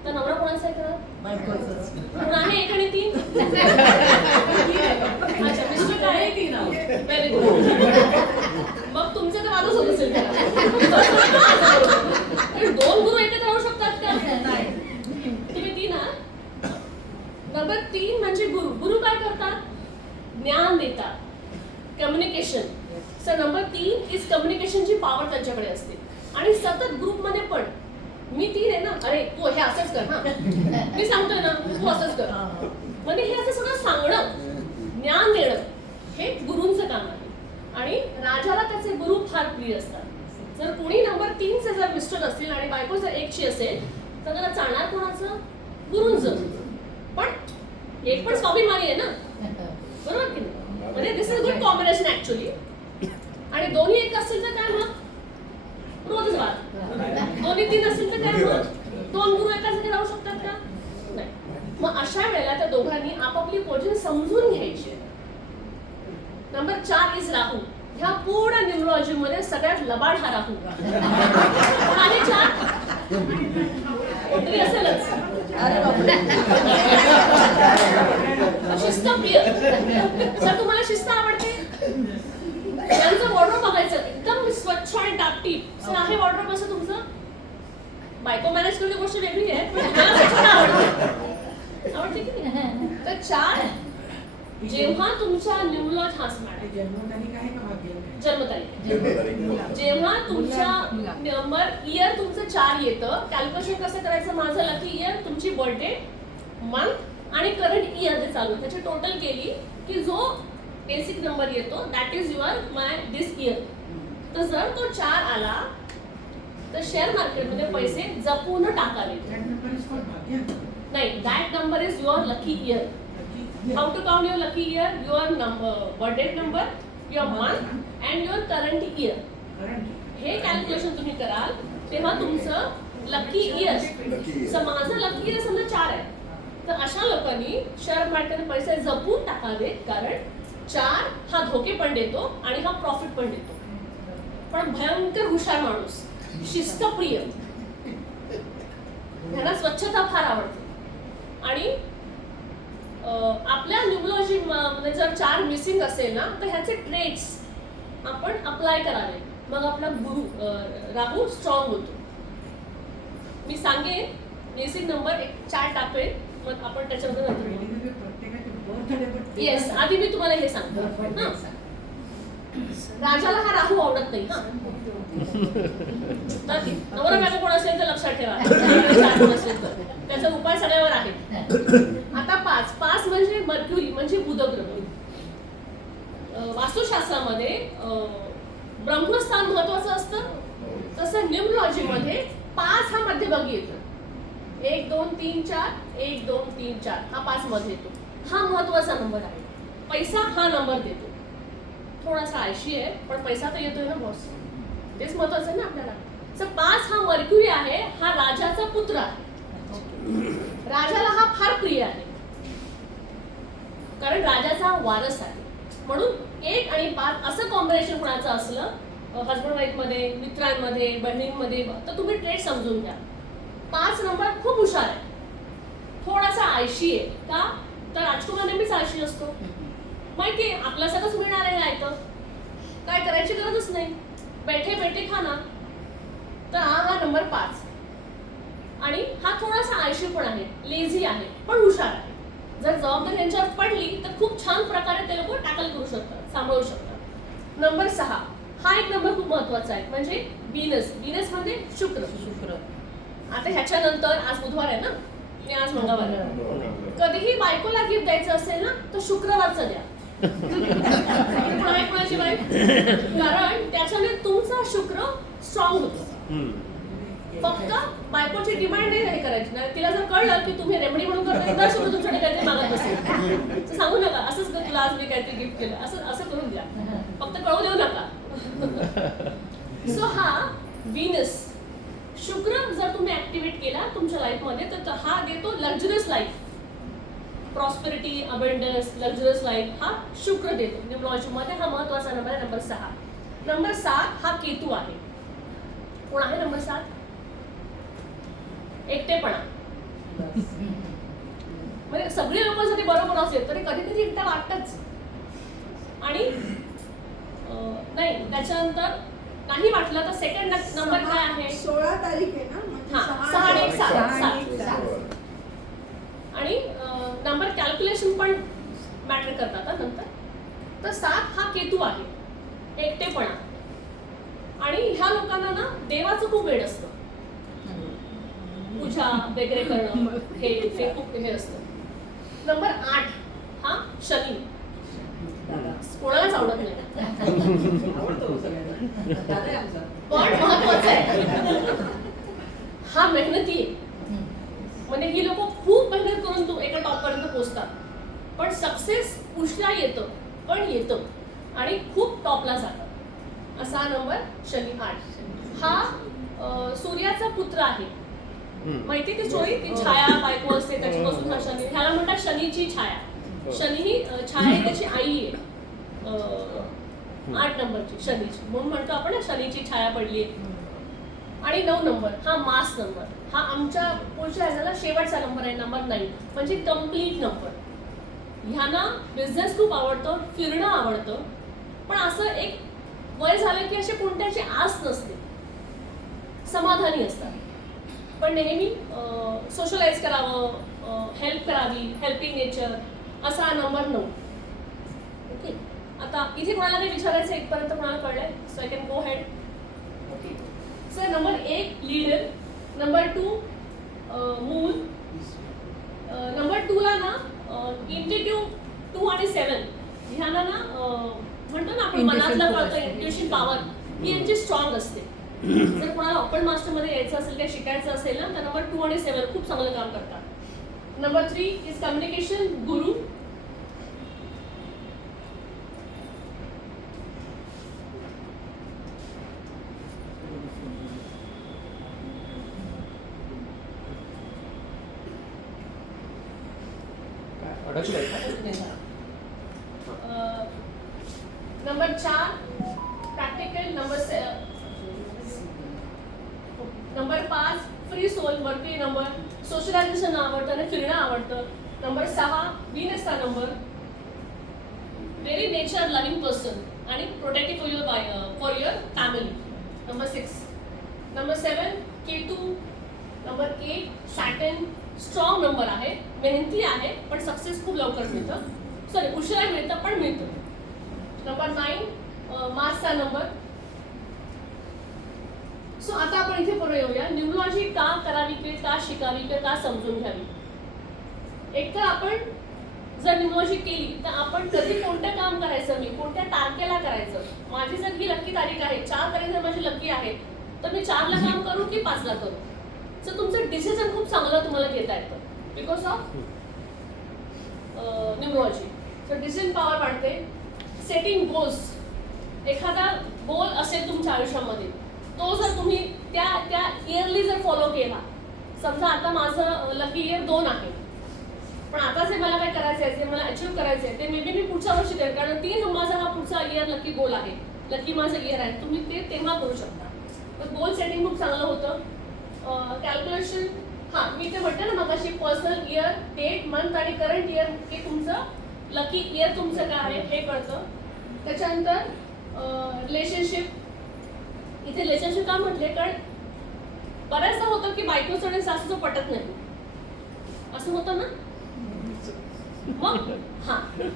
तर नवरा कोणाचा आहे का? बायकोचंच. कोण आहे 1 आणि 3? अच्छा, मिस्टर काय आहे? 3 आहे. Very good. मग तुमचं तर माझंच होत असेल. 2 गुरु एकत्र राहू शकतात का? तुम्ही 3 आहात. नंबर 3 म्हणजे गुरु. गुरु काय करतात? ज्ञान देतात, कम्युनिकेशन. सर नंबर 3 इज कम्युनिकेशनची पॉवर त्यांच्याकडे असते. आणि सतत ग्रुपमध्ये पण मी 3 आहे ना, अरे तू हे असंच कर, हा मी सांगतोय ना तू असंच कर. म्हणजे हे असं सगळं सांगणं, ज्ञान देणं हे गुरूंचं काम आहे. आणि राजाला त्याचे गुरु फार प्रिय असतात. जर कोणी नंबर 3चे जर मिस्टर असतील आणि बायको जर 1ची असेल तर त्याला चालणार कोणाचं? गुरूंचं. पण एक पण स्वाभिमानी आहे ना, बरोबर की नाही? म्हणजे दिस इज गुड कॉम्बिनेशन ऍक्च्युअली. आणि दोन्ही 1 असतील तर काय मग? रोजच वाद. दोन्ही 3 असतील तर काय मग? 2 गुरु एका जागी राहू शकतात का? नाही. मग अशा वेळेला त्या दोघांनी आपापली पोझिशन समजून घ्यायची. नंबर 4 इज राहू. ह्या पूर्ण न्यूमरॉलॉजी मध्ये सगळ्यात लबाड हा राहू. आणि 4 कोणतरी असेलच. शिस्त प्रिय. सर तुम्हाला शिस्त आवडते? त्यांचं वॉर्डरोब बघायचं एकदम स्वच्छ आणि टापटीप. सर आहे वॉर्डरोब असं तुमचं? बायको मॅनेज करण्याची गोष्ट वेगळी आहे, पण तुम्हाला स्वच्छता आवडते की नाही? तर 4 जेव्हा तुमच्या न्यूमरॉलॉजी हाच मॅडम जन्मतारीख आहे का भाग्य? जन्मतारीख जेव्हा तुमच्या नंबर इयर तुमचं 4 येतं, कॅल्क्युलेशन कसं करायचं? माझं लकी इयर, तुमची बर्थडे मंथ आणि करंट इयर जे चालू त्याची टोटल केली की जो बेसिक नंबर येतो that is your my this year. तर जर तो 4 आला तर शेअर मार्केटमध्ये पैसे जपून टाकावे. That number is called भाग्य. नाही, that number is your lucky year. How to count your lucky year? Your number, birth date number, your month and your current year. Current. हे कॅल्क्युलेशन तुम्ही कराल तेव्हा तुमचं लकी इयर. माझं lucky year समजा 4 आहे, तर अशा लोकांनी शेअर मार्केटमध्ये पैसे जपून टाकावेत, कारण 4 हा धोके पण देतो आणि हा प्रॉफिट पण देतो. पण भयंकर हुशार माणूस, शिस्तप्रिय, ह्यांना स्वच्छता फार आवडते. आणि आपल्या न्यूमरॉलॉजी मध्ये जर 4 मिसिंग असेल ना, तर ह्याचे ट्रेड्स आपण अप्लाय करावे, मग आपला गुरु राहू स्ट्रॉंग होतो. मी सांगेन बेसिक नंबर 4 टाकेल, मग आपण त्याच्याबद्दल नंतर बोलू. प्रत्येकाचे birthday but येस, आधी मी तुम्हाला हे सांगतो. हां, राजाला हा राहू आवडत नाही. हा, नवरा बायको कोण असेल तर लक्षात ठेवा, 4 कोण असेल तर त्याचा उपाय सगळ्यावर आहे. आता 5 म्हणजे मर्क्युरी, म्हणजे बुध ग्रह. वास्तुशास्त्रामध्ये ब्रह्मस्थान महत्वाचं असतं, तसं न्यूमरॉलॉजीमध्ये 5 हा मध्यभागी येतो. 1 2 3 4, 1 2 3 4 हा 5 मध्ये येतो. हा महत्वाचा नंबर आहे. पैसा हा नंबर देतो. थोडासा आळशी आहे, पण पैसा तर येतोय ना बॉस, तेच महत्वाचं आहे ना आपल्याला. तर 5 हा मर्क्युरी आहे, हा राजाचा पुत्र आहे. राजाला हा फार प्रिय आहे, कारण राजाचा वारस आहे. म्हणून 1 आणि 5 असं कॉम्बिनेशन कोणाचं असलं, हजबंड वाईफ मध्ये, मित्रांमध्ये, बहिणींमध्ये, तर तुम्ही ट्रेड समजून घ्या. 5 नंबर खूप हुशार आहे, थोडासा आळशी आहे. का तर राजकुमार नेहमीच आळशी असतो. माहिती आहे, आपल्या सगळंच मिळणार आहे ऐकत, काय करायची गरजच नाही, बैठे बैठे खाना. तर हा नंबर 5. आणि हा थोडासा आळशी पण आहे, लेझी आहे, पण हुशार आहे. जर जबाबदारी यांच्यावर पडली तर खूप छान प्रकारे ते लोक टॅकल करू शकतात, सांभाळू शकतात. नंबर 6 हा एक नंबर खूप महत्वाचा आहे, म्हणजे व्हीनस. व्हीनस म्हणजे शुक्र. आता ह्याच्यानंतर आज बुधवार आहे ना, आणि आज मंगळवार आहे. कधीही बायकोला गिफ्ट द्यायचं असेल ना, तर शुक्रवारचं द्या. कोणाची बाईक, कारण त्याच्याने तुमचा शुक्र स्ट्रॉंग होतो. फक्त बायकोची डिमांड नाही हे करायची नाही. तिला जर कळलं की तुम्ही रेमडी म्हणून करता, तर शुक्र तुमच्याकडे काहीतरी मागत बसेल, तर सांगू नका असंच कर, तुला आज मी काहीतरी गिफ्ट केलं, असं करून द्या, फक्त कळू देऊ नका. सो हा व्हीनस शुक्र जर तुम्ही ऍक्टिव्हेट केला तुमच्या लाईफमध्ये, तर हा देतो luxurious life, prosperity, abundance, luxurious life हा शुक्र देतो. न्यूमरॉलॉजीमध्ये हा महत्वाचा नंबर आहे, नंबर 6. नंबर 7 हा केतू आहे. कोण आहे नंबर 7? एकटेपणा. म्हणजे सगळी लोक जरी बरोबर असेल तरी कधीतरी एकटा वाटतच. आणि नाही, त्याच्यानंतर नाही वाटलं तर सेकंड नंबर काय आहे? 16 तारीख आहे ना, म्हणजे हां, 6 आणि 1 7. आणि नंबर कॅल्क्युलेशन पण मॅटर करतात नंतर. तर 7 हा केतू आहे, एकटेपणा. आणि ह्या लोकांना ना देवाचं खूप वेड असतं, पूजा वगैरे करणं, हे खूप हे असतं. नंबर 8 हा शनी. कोणालाच आवडत नाही, पण महत्वाचं आहे. हा मेहनती आहे, म्हणजे ही लोक खूप मेहनत करून एका टॉप पर्यंत पोहोचतात. पण सक्सेस उशिरा येतं, पण येतं आणि खूप टॉपला जातात. असा नंबर शनी 8. हा सूर्याचा पुत्र आहे. माहिती ती स्टोरी, ती छाया बायको असते त्याच्यापासून हा शनी. ह्याला म्हणतात शनीची छाया. शनी ही छाया त्याची आई आहे, 8 नंबरची शनीची, म्हणून म्हणतो आपण शनीची छाया पडली. आणि 9 नंबर हा मास नंबर. हा आमच्या पुढच्या ह्याला शेवटचा नंबर आहे, नंबर 9, म्हणजे कम्प्लीट नंबर. ह्यांना बिझनेस खूप आवडतो, फिरणं आवडतं, पण असं एक वय झालं की असे कोणत्याची आस नसते, समाधानी असतात. पण नेहमी सोशलाइज करावं, हेल्प करावी, हेल्पिंग नेचर, असा नंबर 9. ओके, आता इथे कोणाला काही विचारायचं इथपर्यंत कोणाला कळलंय? So I can go ahead. Okay sir, number 1 leader, number 2 मूल, नंबर 2 ला ना इंट्युटिव्ह 2 आणि 7 ह्यांना ना म्हणतो ना आपण मनातलं कळतं, इंट्युशन पॉवर, ही यांची स्ट्रॉंग असते. जर कोणाला ओपन मास्टरमध्ये यायचं असेल काही शिकायचं असेल ना, तर नंबर 2 आणि 7 खूप चांगलं काम करतात. नंबर 3 इज कम्युनिकेशन गुरु. अडकलंय का? Number 4 practical. Number 5 free soul, वरती नंबर. सोशलायझेशन आवडतं आणि फिरणं आवडतं. नंबर 6 बीनेसचा number. Very nature loving person आणि protective for your family. Number 6. Number 7 Ketu. Number 8 Saturn. Strong number आहे, मेहनती आहे, पण सक्सेस खूप लवकर मिळतं. सॉरी, उशिरा मिळतं पण मिळतं. Number 9 मार्चचा number. सो आता आपण इथे पुढे येऊया. न्यूमरॉलॉजी का करावी किंवा का शिकावी किंवा का समजून घ्यावी. एक तर आपण जर न्यूमरॉलॉजी केली तर आपण कधी कोणतं काम करायचं, मी कोणत्या तारखेला करायचं. माझी जर ही लक्की तारीख आहे, 4 तारीख जर माझी लक्की आहे, तर मी 4ला काम करू की 5ला करू. सो तुमचं डिसिजन खूप चांगलं तुम्हाला घेता येतं because of numerology. So decision power वाढते. Setting goals. एखादा गोल असेल तुमच्या आयुष्यामध्ये, तो जर तुम्ही त्या इयरली जर फॉलो केला. समजा आता माझं लकी इयर 2 आहे, पण आता जे मला काय करायचं आहे, जे मला अचीव्ह करायचं आहे, ते मे बी मी पुढच्या वर्षी करेन. कारण 3 माझा हा पुढचा इयर लकी गोल आहे, लकी माझं इयर आहे. तुम्ही ते तेव्हा करू शकता. तर गोल सेटिंग खूप चांगलं होतं. कॅल्क्युलेशन. हां, मी ते म्हटलं ना मगाशी, पर्सनल इयर, डेट, मंथ आणि करंट इयर हे तुमचं लकी इयर तुमचं काय आहे हे कळतं. त्याच्यानंतर रिलेशनशिप. इथे रिलेशनशिप का म्हटले, कारण बऱ्याचदा होतं की बायकोचं आणि सासूचं पटत नाही, असं होतं ना.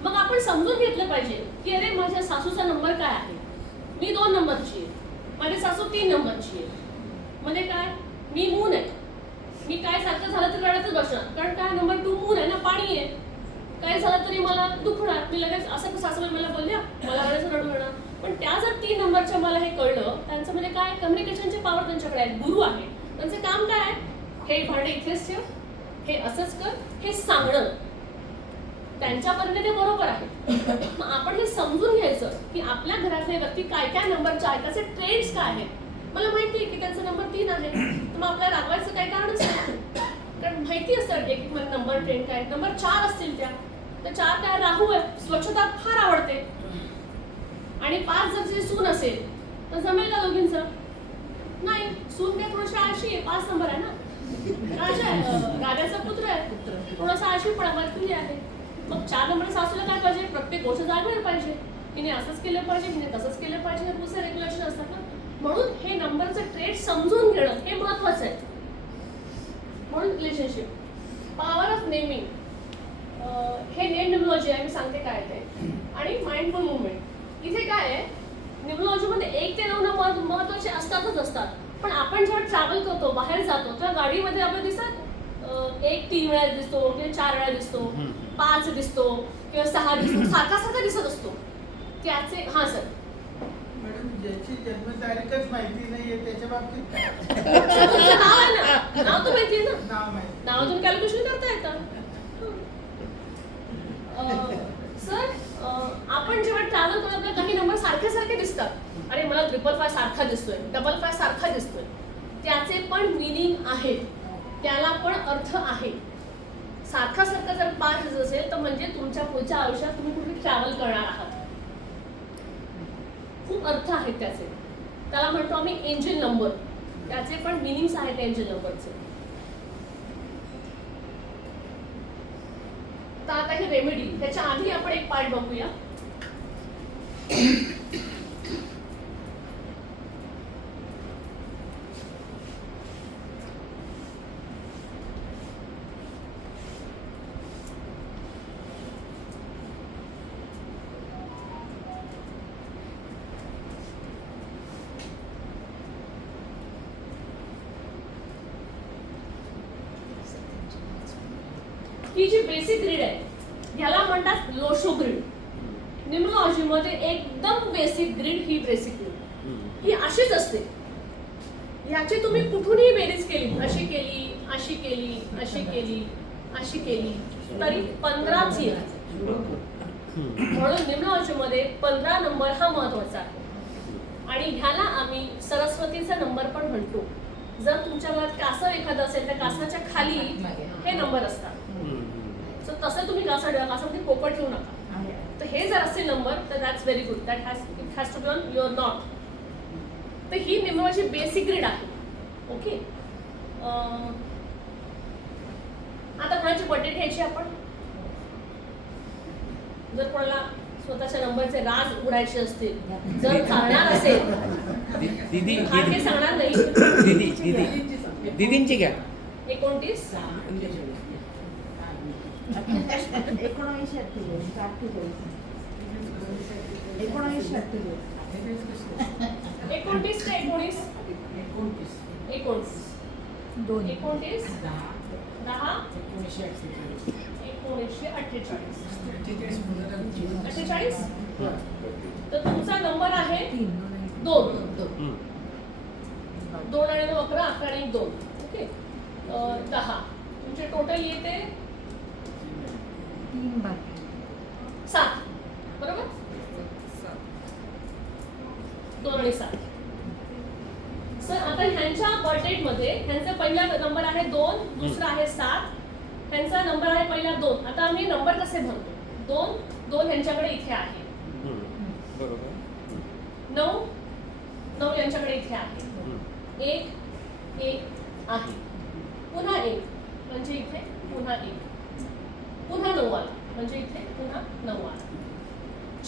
मग आपण समजून घेतलं पाहिजे की अरे माझ्या सासूचा नंबर काय आहे, मी 2 नंबरची आहे, माझी सासू 3 नंबरची आहे. म्हणजे काय, मी मून आहे, मी काय सारखं झालं तर रडतच बसणार. कारण काय, नंबर 2 मून आहे ना, पाणी आहे. काय झालं तरी मला दुखणार, मी लगेच असं सासूबाई मला बोलल्या, मला रडायचं रडू येणार. पण त्या जर 3 नंबरच्या मला हे कळलं, त्यांचं म्हणजे काय, कम्युनिकेशनची पॉवर त्यांच्याकडे आहे, गुरु आहे. त्यांचं काम काय आहे, हे भांडे इथेच ठेव, हे असंच कर, हे सांगणं. त्यांच्यापर्यंत ते बरोबर आहे. मग आपण हे समजून घ्यायचं की आपल्या घरातले व्यक्ती काय काय नंबरचे आहेत, त्याचे ट्रेड्स काय आहेत. मला माहिती आहे की त्यांचा नंबर 3 आहे, तर मग आपल्याला रागवायचं काही कारणच नाही. कारण माहिती असतं एक मला नंबर ट्रेंड काय. नंबर 4 असतील त्या, तर 4 काय राहू आहे, स्वच्छता फार आवडते. आणि 5 जर जी सून असेल तर जमेल का दोघींचं, नाही. सून काय थोडीशी आळशी आहे, 5 नंबर आहे ना, राजा आहे, राजाचा पुत्र आहे, थोडासा आळशीपणा वरती आहे. मग 4 नंबर सासूला काय पाहिजे, प्रत्येक गोष्ट जागवायला पाहिजे, हिने असंच केलं पाहिजे, हिने तसंच केलं पाहिजे. हे दुसरे रेग्युलेशन असतात ना. म्हणून हे नंबरचं ट्रेड समजून घेणं हे महत्वाचं आहे. म्हणून रिलेशनशिप. Power of naming. हे नेम न्यूमरॉलॉजी आहे, मी सांगते काय ते. आणि माइंडफुल मुवमेंट. इथे काय आहे, न्यूमरॉलॉजीमध्ये 1 ते 9 नंबर महत्वाचे असतात. पण आपण जेव्हा ट्रॅव्हल करतो, बाहेर जातो, तेव्हा गाडीमध्ये आपल्याला दिसतात 1 3 वेळा दिसतो किंवा 4 वेळा दिसतो, 5 दिसतो किंवा 6 दिसतो, सारखा दिसत असतो. त्याचे हां सर. मॅडम, ज्याची जन्मतारीखच माहिती नाहीये त्याच्या बाबतीत काय? नाव आहे ना, नाव तर माहिती आहे ना, नाव माहिती, नावातून कॅल्क्युलेशन करता येतं. सर, आपण जेव्हा ट्रॅव्हल करतो आपल्याला काही नंबर सारखे दिसतात. अरे मला 555 सारखा दिसतोय, 55 सारखा दिसतोय. त्याचे पण मिनिंग आहेत, त्याला पण अर्थ आहे. सारखा जर 5 दिसत असेल तर म्हणजे तुमच्या पुढच्या आयुष्यात तुम्ही कुठे ट्रॅव्हल करणार आहात. खूप अर्थ आहेत त्याचे. त्याला म्हणतो आम्ही एंजल नंबर. त्याचे पण मिनिंग्स आहेत एंजल नंबरचे. तर आता ही रेमेडी, त्याच्या आधी आपण एक पार्ट बघूया. ही जी बेसिक ग्रीड आहे ह्याला म्हणतात लोशो ग्रीड. न्यूमरॉलॉजी मध्ये एकदम बेसिक ग्रीड ही बेसिक ग्रीड. ही अशीच असते. याची तुम्ही कुठूनही बेरीज केली, अशी केली, अशी केली, अशी केली, अशी केली, तरी 15च येईल. म्हणून निम्नवाचीमध्ये 15 नंबर हा महत्वाचा आहे. आणि ह्याला आम्ही सरस्वतीचा नंबर पण म्हणतो. जर तुमच्या घरात कासव एखादं असेल तर कासवाच्या खाली हे नंबर असतात. तर तसं तुम्ही कासव ठेवा, कासवामध्ये पोपट ठेवू नका. तर हे जर असेल नंबर तर that's very good. That it has to be on your not. तर ही निम्नवाची बेसिक ग्रीड आहे. ओके. आता कोणाची बर्थडे घ्यायची आपण. जर कोणाला स्वतःच्या नंबरचे राज उडायचे असतील, जर सांगणार असेल, दीदी हा हे सांगणार नाही. दीदींची घ्या. 29 29 ते 19 19 19 10 1948. तर तुमचा नंबर आहे 2. 2 आणि 9 11 11 आणि 2. ओके. 10. तुमचे टोटल येते 7. बरोबर. 2 आणि 7. सर आता ह्यांच्या बर्थडेट मध्ये ह्यांचा पहिला नंबर आहे 2, दुसरा आहे 7. ह्यांचा नंबर आहे पहिला 2. आता आम्ही नंबर कसे भरतो. 2 2 ह्यांच्याकडे इथे आहे. बरोबर. 9 9 यांच्याकडे इथे आहे. 1 1 आहे. पुन्हा 1 म्हणजे इथे पुन्हा 1. पुन्हा 9 आला म्हणजे इथे पुन्हा 9 आला.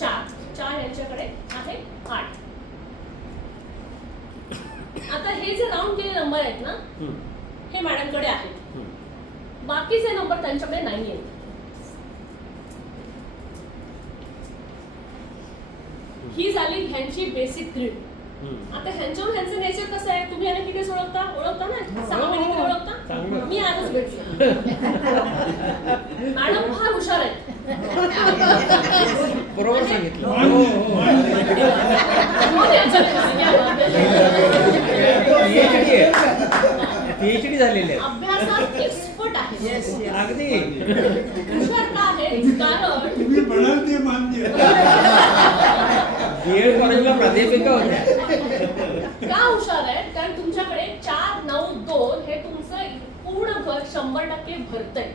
4 4 यांच्याकडे आहे 8. आता हे जे राऊंड केलेले नंबर आहेत ना, हे मॅडमकडे आहेत. बाकीचे नंबर त्यांच्याकडे नाही आहेत. ही झाली ह्यांची बेसिक ग्रीड. आता ह्यांच्यावर ह्यांचं नेचर कसं आहे तुम्ही यांना किती ओळखता ना. 6 महिने किती ओळखता. मी आजच भेटले. मॅडम फार हुशार आहेत. बरोबर सांगितलं. PhD झालेले आहे. अभ्यासात एक्सपर्ट आहे. अगदी हुशार का आहे कारण तुम्ही म्हणाल ते मान्य. BEd कॉलेजला प्राध्यापिका होत्या. का हुशार आहे कारण तुमच्याकडे 4 9 2 हे तुमचं पूर्ण घर 100% भरतंय.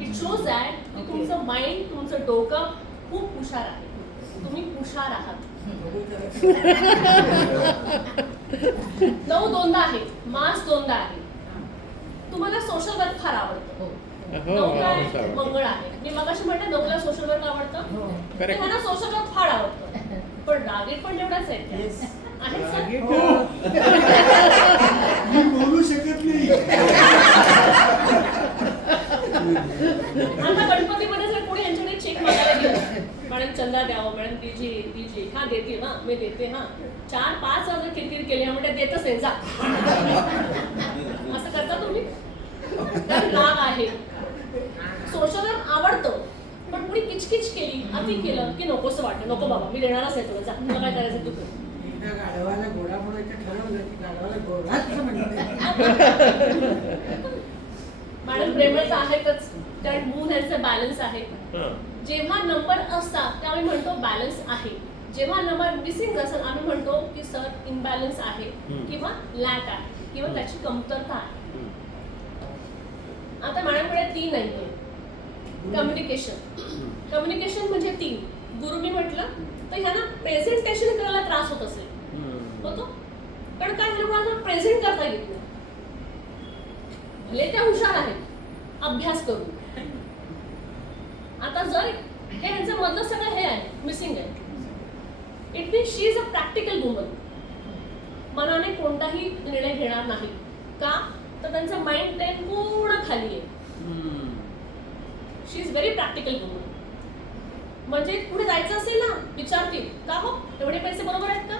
इट शोज दॅट की तुमचं माइंड तुमचं डोकं खूप हुशार आहे. तुम्ही हुशार आहात. 9 दोनदा आहे. मास दोनदा आहे. तुम्हाला सोशल वर्क फार आवडतं. 9 काय मंगळ आहे. मी मगाशी म्हटलं 9ला सोशल वर्क आवडतं. त्यांना सोशल वर्क फार आवडतं. पण रागीट पण तेवढाच आहे. मी बोलू शकत नाही. आता गणपतीमध्ये जर कोणी यांच्याकडे चेक मागायला गेलं, मॅडम चंदा द्यावं, मॅडम दीजिए. हा देते ना, मी देते. हा 4-5 हजार किरकिर केली म्हणजे देतच नाही जा. असं करता तुम्ही. तर राग आहे. सोशल आवडतं पण कुणी किचकिच केली, अति केलं की नकोसं वाटतं. नको बाबा मी देणारच आहे तुला, जा तुला काय करायचं तू कर. गाढवाला घोडा बोलायचं ठरवलं की गाढवाला घोडाच म्हणतात. मॅडम प्रेमळ आहेतच कारण मून यांचं बॅलन्स आहे. जेव्हा नंबर असतात ते आम्ही म्हणतो बॅलन्स आहे. जेव्हा नंबर मिसिंग असेल आम्ही म्हणतो की सर इनबॅलन्स आहे किंवा लॅक आहे किंवा त्याची कमतरता आहे. आता मॅडमकडे 3 आहे. कम्युनिकेशन म्हणजे 3. गुरुनी म्हटलं तर ह्यांना प्रेझेंटेशन करायला त्रास होत असेल. होतो कारण काय ह्यांना प्रेझेंट करता येत नाही. भले त्या हुशार आहेत अभ्यास करून. आता जर हे ह्यांचं मधलं सगळं हे आहे मिसिंग आहे. It means she is a practical woman. मनाने कोणताही निर्णय घेणार नाही. का तर त्यांचं माइंड प्लेन पूर्ण खाली आहे. शी इज व्हेरी प्रॅक्टिकल वुमन. म्हणजे पुढे जायचं असेल ना विचारतील का हो एवढे पैसे बरोबर आहेत का,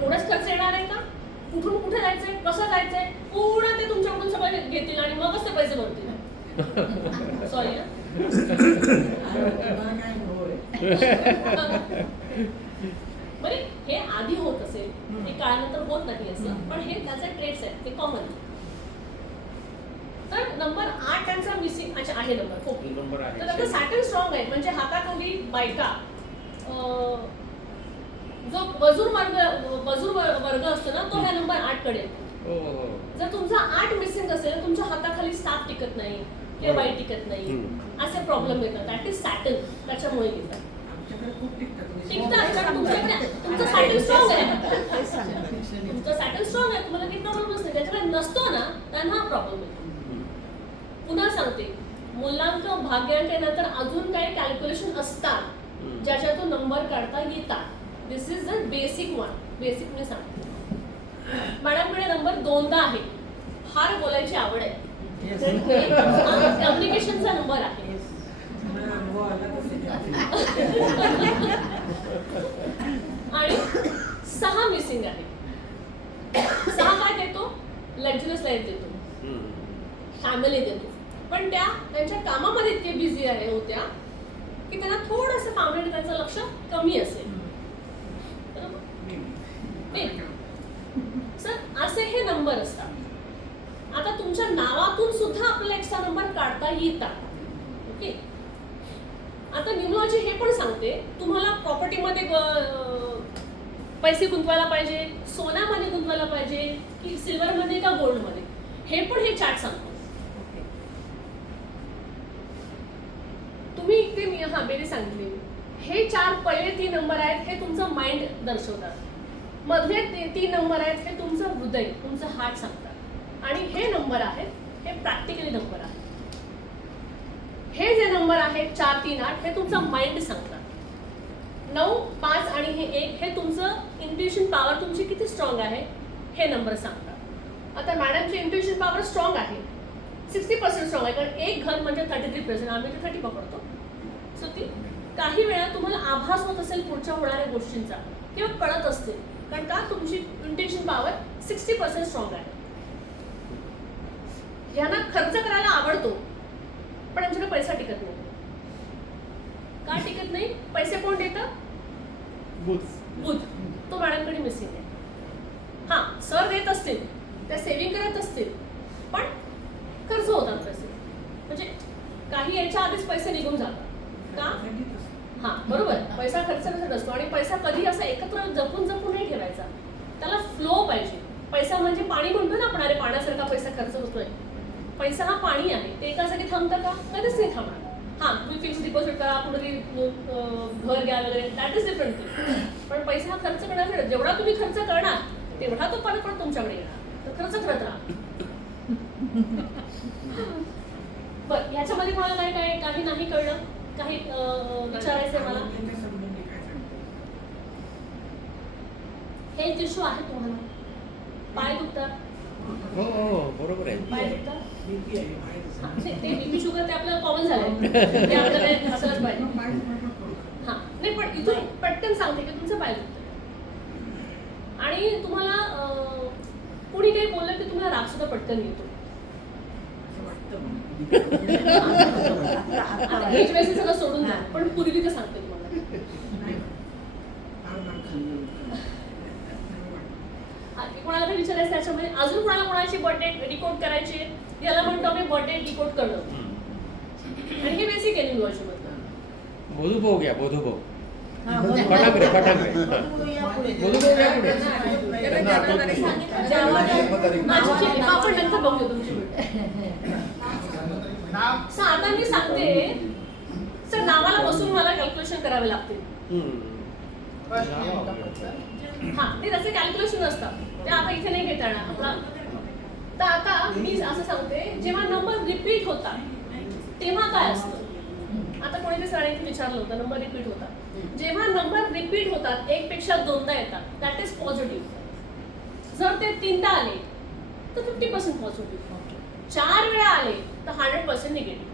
एवढाच खर्च येणार आहे का, कुठून कुठे जायचंय, कसं जायचंय, पूर्ण ते तुमच्याकडून सगळं घेतील आणि मगच ते पैसे भरतील. सॉरी बरे हे आधी होत असेल ते कॉमन. तर नंबर 8 त्यांचा मिसिंग अच्छा आहे नंबर ओके. नंबर आहे. तर आता सॅटर्न स्ट्रॉंग आहे म्हणजे हाताखाली बायका जो वजूर वर्ग असतो ना तो ह्या नंबर 8 कडे येतो. हो हो. जर तुमचा 8 मिसिंग असेल तर तुमच्या हाताखाली स्टाफ टिकत नाही किंवा बाई टिकत नाही असे प्रॉब्लेम येतात. दॅट इज सॅटर्न त्याच्यामुळे येतात. आमच्याकडे खूप टिकतात कारण तुमच्याकडे तुमचं सॅटर्न स्ट्रॉंग आहे. तुमचं सॅटर्न स्ट्रॉंग आहे तुम्हाला काही प्रॉब्लेमच नाही. ज्याच्याकडे नसतो ना त्यांना हा प्रॉब्लेम येतो. पुन्हा सांगते मूल्यांक भाग्यांक नंतर अजून काही कॅल्क्युलेशन असतात ज्याच्यातून नंबर काढता येतात. This is the basic one. Basic मी सांगते. मॅडमकडे नंबर 2दा आहे. फार बोलायची आवड आहे. कम्युनिकेशनचा नंबर आहे. आणि 6 मिसिंग आहे. 6 काय देतो? लक्झरियस लाईफ देतो, फॅमिली देतो. पण त्या त्यांच्या कामामध्ये इतके बिझी होत्या की त्यांना थोडंसं फॅमिली त्यांचं लक्ष कमी असेल. सर असे हे नंबर असतात. आता तुमच्या नावातून सुद्धा आपल्याला एक्स्ट्रा नंबर काढता येतात. ओके. आता न्यूमरॉलॉजी हे पण सांगते तुम्हाला प्रॉपर्टीमध्ये पैसे गुंतवायला पाहिजे, सोन्यामध्ये गुंतवायला पाहिजे की सिल्वरमध्ये का गोल्डमध्ये, हे पण हे चार्ट सांगतो. तुम्ही ते मी बेरीज सांगितली. हे 4 पहिले 3 नंबर आहेत हे तुमचं माइंड दर्शवतात. मधले 3 नंबर आहेत हे तुमचं हृदय तुमचं हार्ट सांगतात. आणि हे नंबर आहेत हे प्रॅक्टिकली नंबर आहेत. हे जे नंबर आहेत 4, 3, 8 हे तुमचं माइंड सांगतात. 9, 5 आणि हे 1 हे तुमचं इंट्युशन पॉवर तुमची किती स्ट्रॉंग आहे हे नंबर सांगतात. आता मॅडमची इंट्युशन पॉवर स्ट्रॉंग आहे 60% स्ट्रॉंग आहे कारण एक घर म्हणजे 33%. आम्ही ते 30 पकडतो. सो ती काही वेळा तुम्हाला आभास होत असेल पुढच्या होणाऱ्या गोष्टींचा किंवा कळत असते कारण का तुमची इंट्युशन पॉवर 60% स्ट्रॉंग आहे. यांना खर्च करायला आवडतो पण आमच्याकडे पैसा टिकत नाही. का टिकत नाही? पैसे कोण देतं? बुध. तो मॅडमकडे मिसिंग आहे. हा सर देत असतील त्या सेव्हिंग करत असतील पण खर्च होतात पैसे. म्हणजे काही याच्या आधीच पैसे निघून जातात. का? हा बरोबर. पैसा खर्च करत असतो आणि पैसा कधी असा एकत्र जपून नाही ठेवायचा. त्याला फ्लो पाहिजे. पैसा म्हणजे पाणी म्हणतो ना आपण, अरे पाण्यासारखा पैसा खर्च होतोय. पैसा हा पाणी आहे. ते एका जागी थांबतं का? कधीच नाही थांबणार. हा तुम्ही फिक्स डिपॉझिट करा, पुढे घर घ्या वगैरे, दॅट इज डिफरंट थिंग. पण पैसा हा खर्च करणार. जेवढा तुम्ही खर्च करणार तेवढा तो परत तुमच्याकडे येणार. तर खर्च करत राहा. बरं ह्याच्यामध्ये मला काही नाही कळलं? काही विचारायचंय मला? हेल्थ इश्यू आहे तुम्हाला? पाय दुखतात? हो हो बरोबर आहे. पाय दुखतात? ते बीपी शुगर ते आपल्याला कॉमन झालंय. ते आपल्याला असंच पाहिजे. हा नाही पण इथून पटकन सांगते की तुमचं पाय दुखतं आणि तुम्हाला कुणी काही बोललं की तुम्हाला राग सुद्धा पटकन येतो. आता एज बेसिस सगळं सोडून द्या पण पूर्वी तर सांगते तुम्हाला. कोणाला काही विचारायचं त्याच्यामध्ये अजून कोणाची बर्थडे डिकोड करायची याला म्हणतो आम्ही बर्थडे डिकोड करणं. आणि हे बेसिक आहे न्यूमरॉलॉजी मधलं. बोधूभाऊ घ्या. बोधूभाऊ फटांगरे आपण नंतर बघूया तुमची. आता मी सांगते सर नावाला बसून मला कॅल्क्युलेशन करावे लागते. हा ते तसे कॅल्क्युलेशन असतात ते आता इथे नाही घेता येणार आपला. तर आता मी असं सांगते जेव्हा नंबर रिपीट होतात तेव्हा काय असतं. आता कोणी ते सरांनी विचारलं होतं नंबर रिपीट होतात. जेव्हा नंबर रिपीट होतात 1 पेक्षा 2दा येतात दॅट इज पॉझिटिव्ह. जर ते 3दा आले तर 50% पॉझिटिव्ह. 4 वेळा आले तर 100% निगेटिव्ह.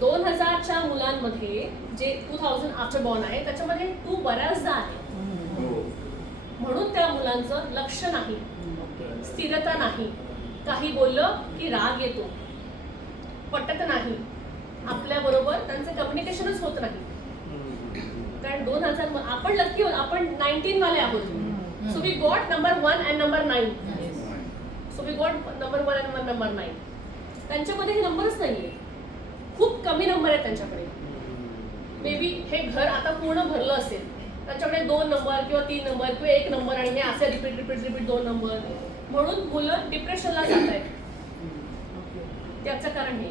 2000च्या मुलांमध्ये जे 2000 आफ्टर बॉर्न आहे त्याच्यामध्ये 2 बऱ्याचदा आहे. म्हणून त्या मुलांचं लक्ष नाही, स्थिरता नाही. काही बोललं की राग येतो, पटत नाही आपल्या बरोबर, त्यांचं कम्युनिकेशनच होत नाही. कारण 2000 आपण लकी आपण 19 वाले आहोत. So we got number 1 and number 9. So we got number 1 and number 9. त्यांच्यामध्ये हे नंबरच नाहीये. खूप कमी नंबर आहेत त्यांच्याकडे. मे बी हे घर आता पूर्ण भरलं असेल. त्यांच्याकडे 2 नंबर किंवा 3 नंबर किंवा 1 नंबर आणि हे असे रिपीट 2 नंबर. म्हणून मुलं डिप्रेशनला जात आहेत. त्याचं कारण हे.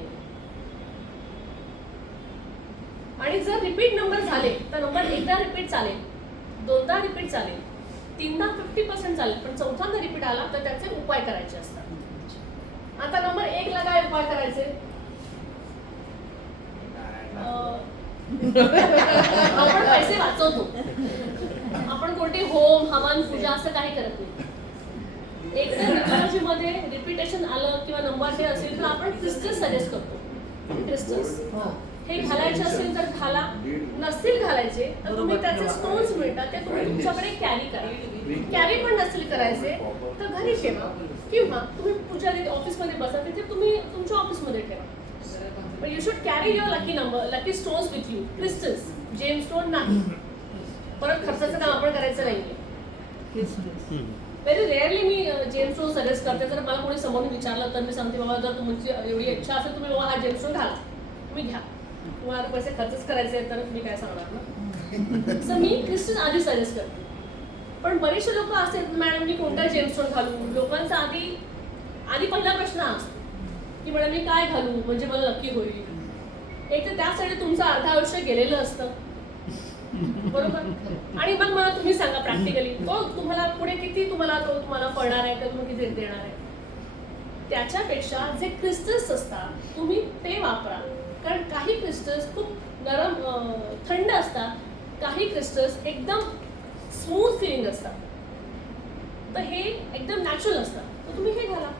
आणि जर रिपीट नंबर झाले तर नंबर एकदा रिपीट चालेल, दोनदा रिपीट चालेल, तीनदा 50% चालेल, पण चौथ्यांदा रिपीट आला तर त्याचे उपाय करायचे असतात. आता नंबर 1 ला काय उपाय करायचे? आपण पैसे वाचवतो. आपण कोणते होम हवन पूजा असं काही करत नाही. एकदा न्यूमरोलॉजीमध्ये रिपीटेशन आलं किंवा नंबर हे असेल तर आपण क्रिस्टल्स सजेस्ट करतो. क्रिस्टल्स हे घालायचे असेल तर घाला, नसतील घालायचे तर तुम्ही त्याचे स्टोन्स मिळतात ते तुम्ही तुमच्याकडे कॅरी करा. कॅरी पण नसतील करायचे तर घरी ठेवा किंवा तुम्ही पूजा ऑफिसमध्ये बसा तिथे तुम्ही तुमच्या ऑफिसमध्ये ठेवा. But you should carry your lucky stones with you. Crystals, gemstone नाही. परत खर्चाचं काम आपण करायचं नाहीये. व्हेरी रेअरली मी जेमस्टोन सजेस्ट करते. जर मला कोणी समोरून विचारलं तर मी सांगते बाबा जर तुमची एवढी इच्छा असेल तुम्ही बाबा हा जेमस्टोन घाला, तुम्ही घ्या. तुम्हाला पैसे खर्चच करायचे तर मी काय सांगणार ना. सो मी क्रिस्टल आधी सजेस्ट करते. पण बरेचसे लोक असतील मॅडम मी कोणता जेमस्टोन घालू. लोकांचा आधी पहिला प्रश्न असतो की मॅडम मी काय घालू म्हणजे मला लकी होईल. एक तर त्यासाठी तुमचं अर्ध आयुष्य गेलेलं असतं बरोबर. आणि मग मला तुम्ही सांगा प्रॅक्टिकली तो तुम्हाला पुढे किती तुम्हाला पडणार आहे का तुम्ही किती देणार आहे. त्याच्यापेक्षा जे क्रिस्टल्स असतात तुम्ही ते वापरा. कारण काही क्रिस्टल्स खूप नरम थंड असतात, काही क्रिस्टल्स एकदम स्मूथ फिलिंग असतात. तर हे एकदम नॅचरल असतात तर तुम्ही हे घाला.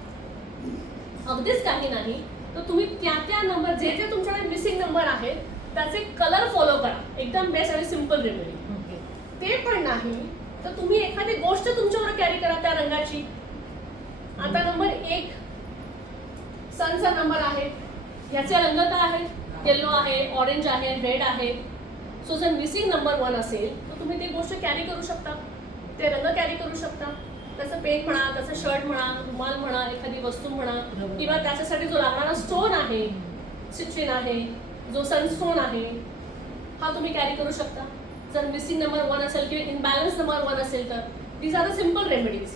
अगदीच काही नाही तर तुम्ही त्या नंबर जे तुमच्याकडे मिसिंग नंबर आहेत त्याचे कलर फॉलो करा. एकदम बेस्ट आणि सिम्पल रेमेडी. ते पण नाही तर तुम्ही एखादी गोष्ट तुमच्यावर कॅरी करा त्या रंगाची. आता नंबर 1 सनचा नंबर आहे. ह्याचे रंग काय आहेत? येलो आहे, ऑरेंज आहे, रेड आहे. सो जर मिसिंग नंबर 1 असेल तर तुम्ही ती गोष्ट कॅरी करू शकता, ते रंग कॅरी करू शकता. त्याचं पेन म्हणा, त्याचं शर्ट म्हणा, रुमाल म्हणा, एखादी वस्तू म्हणा किंवा त्याच्यासाठी जो लागणारा स्टोन आहे, सिट्रिन आहे, जो सनस्टोन आहे हा तुम्ही कॅरी करू शकता. जर मिसिंग नंबर 1 असेल किंवा इनबॅलन्स नंबर 1 असेल तर these are the simple remedies.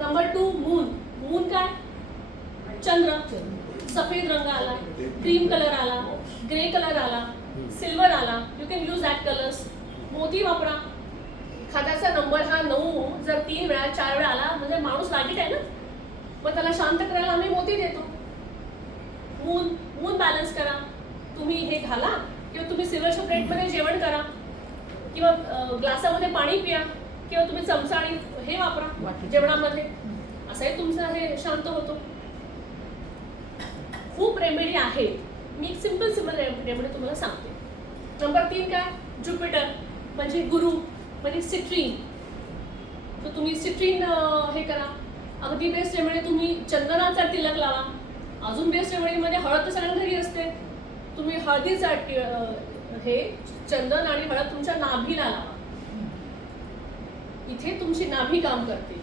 Number 2 moon. Moon काय? चंद्र. सफेद रंग आला, क्रीम कलर आला, ग्रे कलर आला, सिल्वर आला. You can use that colours. मोती वापरा. एखाद्याचा नंबर हा 9 जर 3 वेळा 4 वेळा आला म्हणजे माणूस लागीट आहे ना, मग त्याला शांत करायला आम्ही मोती देतो. मून बॅलन्स करा. तुम्ही हे घाला किंवा तुम्ही सिल्वरच्या प्लेटमध्ये जेवण करा किंवा ग्लासामध्ये पाणी पिया किंवा तुम्ही चमचा आणि हे वापरा जेवणामध्ये. असंही तुमचं हे शांत होतो. खूप रेमेडी आहे. मी एक सिम्पल रेमेडी तुम्हाला सांगते. नंबर 3 काय? ज्युपिटर म्हणजे गुरु म्हणजे सिट्रीन. तर तुम्ही सिट्रीन हे करा. अगदी बेस्ट रेमेडी तुम्ही चंदनाचा तिलक लावा. अजून बेस्ट रेमेडीमध्ये हळद तर सगळ्यांना घरी असते. तुम्ही हळदीचा हे चंदन आणि हळद तुमच्या नाभीला लावा. इथे तुमची नाभी काम करते.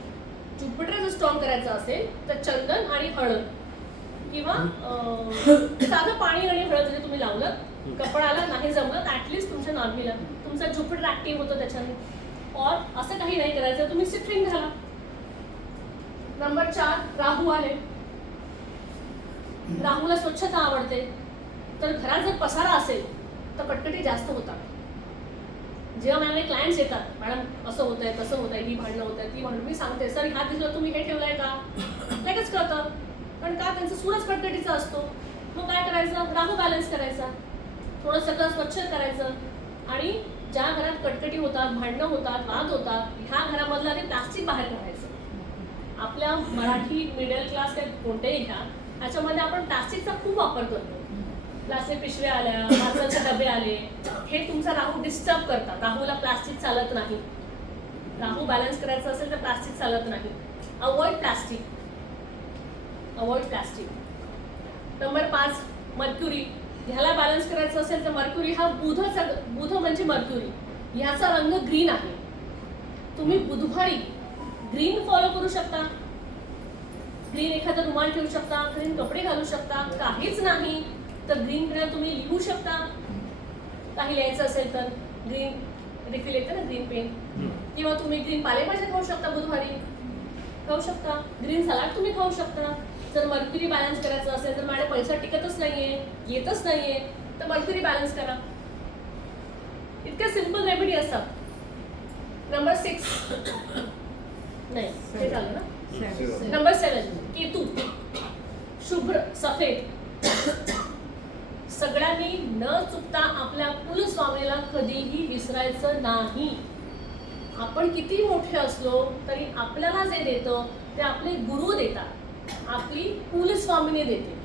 ज्युपिटर जर स्ट्रॉंग करायचं असेल तर चंदन आणि हळद किंवा साधं पाणी आणि हळद जरी तुम्ही लावलं, कपडाला नाही जमलं तर ऍटलिस्ट तुमच्या नाभीला तुमचा ज्युपिटर ऍक्टिव्ह होतो त्याच्याने. और असं काही नाही करायचं, तुम्ही सिट्रिन घाला. नंबर 4 राहू आहे. राहूला स्वच्छता आवडते. तर घरात जर पसारा असेल तर कटकटी जास्त होतात. जेव्हा माझ्याकडे क्लायंट्स येतात, मॅडम असं होत आहे तसं होत आहे, ही भांडणं होत आहे ती भांडणं, मी सांगते सर ह्या दिवसाला तुम्ही हे ठेवलंय का, लगेच कळतं. पण का त्यांचा सूरच कटकटीचा असतो. मग काय करायचं? राहू बॅलन्स करायचा. थोडं सगळं स्वच्छ करायचं. आणि ज्या घरात कटकटी होतात, भांडणं होतात, वाद होतात, ह्या घरामधलं ते प्लास्टिक बाहेर काढायचं. आपल्या मराठी मिडल क्लास काय कोणतेही घ्या, ह्याच्यामध्ये आपण प्लास्टिकचा खूप वापर करतो. प्लास्टिक पिशव्या आल्या, पार्सलचे डबे आले, हे तुमचा राहू डिस्टर्ब करतात. राहूला प्लास्टिक चालत नाही. राहू बॅलन्स करायचं असेल तर प्लास्टिक चालत नाही. Avoid plastic. Avoid plastic. Number 5 mercury. ह्याला बॅलन्स करायचं असेल तर मर्क्युरी हा बुध म्हणजे मर्क्युरी, ह्याचा रंग ग्रीन आहे. तुम्ही बुधवारी ग्रीन फॉलो करू शकता, ग्रीन एखादा रुमाल ठेवू शकता, ग्रीन कपडे घालू शकता. काहीच नाही तर ग्रीन पेन तुम्ही लिहू शकता. काही लिहायचं असेल तर ग्रीन रिफिल येते ना ग्रीन पेन, किंवा तुम्ही ग्रीन पालेभाज्या खाऊ शकता, बुधवारी खाऊ शकता. ग्रीन सलाड तुम्ही खाऊ शकता. जर मर्क्युरी बॅलन्स करायचं असेल तर माझ्या पैसा टिकतच नाहीये, येतच नाहीये, तर मर्क्युरी बॅलन्स करा. इतक्या सिंपल रेमेडी असतात. नंबर 6 नाही हे झालं ना. नंबर 7 केतू, शुभ्र सफेद. सगळ्यांनी न चुकता आपल्या कुलस्वामीला कधीही विसरायचं नाही. आपण किती मोठे असलो तरी आपल्याला जे देतं ते आपले गुरु देतात, आपली कुलस्वामिनी देते.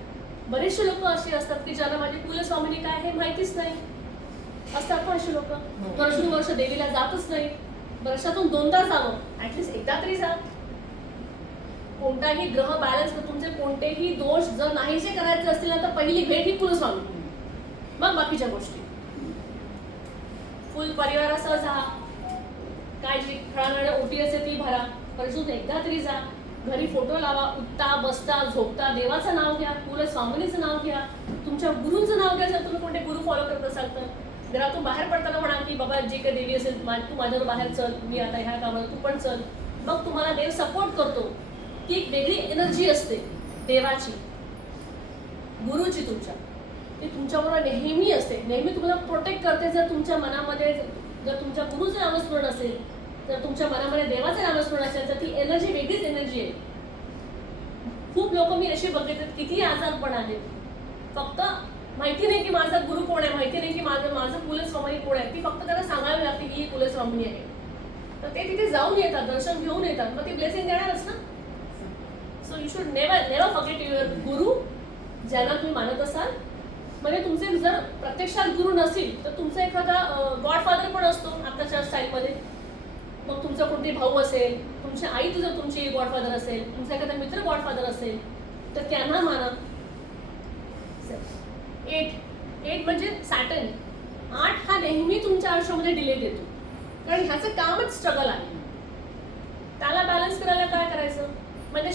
बरेचसे लोक असे असतात की ज्यांना माझी कुलस्वामिनी काय हे माहितीच नाही. असतात पण अशी लोक वर्ष देवीला जातच नाही. वर्षातून 2दा जावं, ऍटलीस्ट एकदा तरी जा. कोणताही ग्रह बॅलन्स, तुमचे कोणतेही दोष जर नाहीसे करायचे असतील ना तर पहिली भेट ही कुलस्वामी, मग बाकीच्या गोष्टी. फुल परिवारासह जा. काय जी खेळांना ओटी असते ती भरा. वर्षातून एकदा तरी जा. घरी फोटो लावा, उठता बसता झोपता देवाचं नाव घ्या, कुलस्वामिनीचं नाव घ्या, तुमच्या गुरूंचं नाव घ्या. जर तुम्ही कोणते गुरु फॉलो करत असाल तर घरातून बाहेर पडताना म्हणा की बाबा जे काही देवी असेल तू माझ्यावर बाहेर चल, मी आता ह्या कामाला तू पण चल. मग तुम्हाला देव सपोर्ट करतो. ती एक वेगळी एनर्जी असते देवाची, गुरुची तुमच्या. ती तुमच्याबरोबर नेहमी असते, नेहमी तुम्हाला प्रोटेक्ट करते. जर तुमच्या मनामध्ये जर तुमच्या गुरुचं नामस्मरण असेल, जर तुमच्या मनामध्ये देवाचं नामस्मरण असेल तर ती एनर्जी वेगळीच एनर्जी आहे. खूप लोक मी अशी बघितले किती आजारपण आहेत, फक्त माहिती नाही की माझा गुरु कोण आहे, माहिती नाही की माझं कुलस्वामिनी कोण आहे. ती फक्त त्यांना सांगावी लागते की ही कुलस्वामिनी आहे. तर ते तिथे जाऊन येतात, दर्शन घेऊन येतात, मग ती ब्लेसिंग देणारच ना. So you should never forget your गुरु, ज्यांना तुम्ही मानत असाल. म्हणजे तुमचे जर प्रत्यक्षात गुरु नसतील तर तुमचा एखादा गॉडफादर पण असतो आताच्या स्टाईलमध्ये. मग तुमचा कोणते भाऊ असेल, तुमची आई जर तुमची गॉडफादर असेल, तुमचा एखादा मित्र गॉडफादर असेल तर त्यांना माना. 8 म्हणजे सॅटर्न. 8 हा नेहमी तुमच्या आयुष्यामध्ये डिले देतो, कारण ह्याचं कामच स्ट्रगल आहे. त्याला बॅलन्स करायला काय करायचं म्हणजे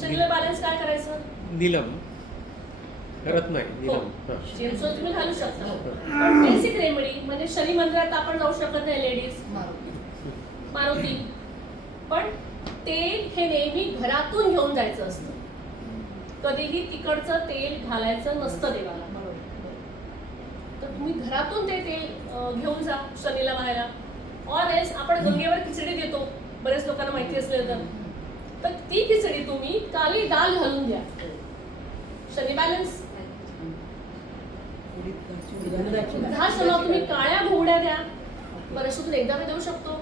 शनीला बॅलन्स काय करायचं, नीलम रत्न आहे नीलम. जेम्स तुम्ही घालू शकता. पण बेसिक रेमेडी म्हणजे शनी मंदिरात आपण जाऊ शकत नाही लेडीज, मारुती. पण तेल हे नेहमी घरातून घेऊन जायचं असतं. कधीही तिकडचं तेल घालायचं नसतं देवाला. तर तुम्ही घरातून ते तेल घेऊन जा शनीला व्हायला. ऑर एल्स आपण गंगेवर खिचडी देतो, बरेच लोकांना माहिती असेल तर ती खिचडी तुम्ही काली डाळ घालून द्या. शनी बॅलन्स. उद्धाशनाला तुम्ही काळ्या घोंगड्या द्या. वर्षातून एकदा मी देऊ शकतो.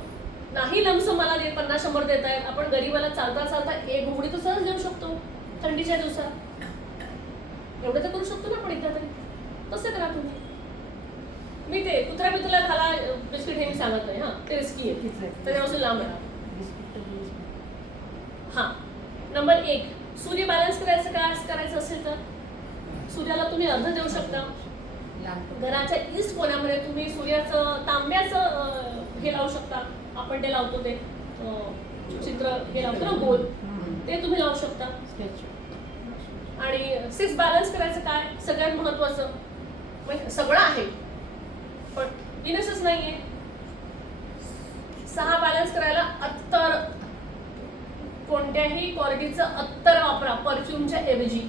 नाही लमस मला 50-100 देत आहे, आपण गरीबाला चालता चालता एक घोंगडी तर सहज देऊ शकतो थंडीच्या दिवसात. एवढं तर करू शकतो ना आपण एकदा तरी. तसं करा तुम्ही. मी ते कुत्र्या बित्र्याला खाला बिस्किट हे मी सांगत नाही, हा ते रिस्की आहे, त्याच्यापासून लांब राहा. हा नंबर 1 सूर्य बॅलन्स करायचं असेल तर सूर्याला तुम्ही अर्ध देऊ शकता. घराच्या ईस्ट कोण्यामध्ये तुम्ही सूर्याचं तांब्याचं हे लावू शकता. आपण ते लावतो ते चित्र हे लावतो ना गोल, ते तुम्ही लावू शकता. आणि 6 बॅलन्स करायचं काय सगळ्यात महत्वाचं म्हणजे सगळं आहे पण विनसच नाहीये. 6 बॅलन्स करायला अत्तर, कोणत्याही क्वालिटीचं अत्तर वापरा परफ्यूमच्या ऐवजी.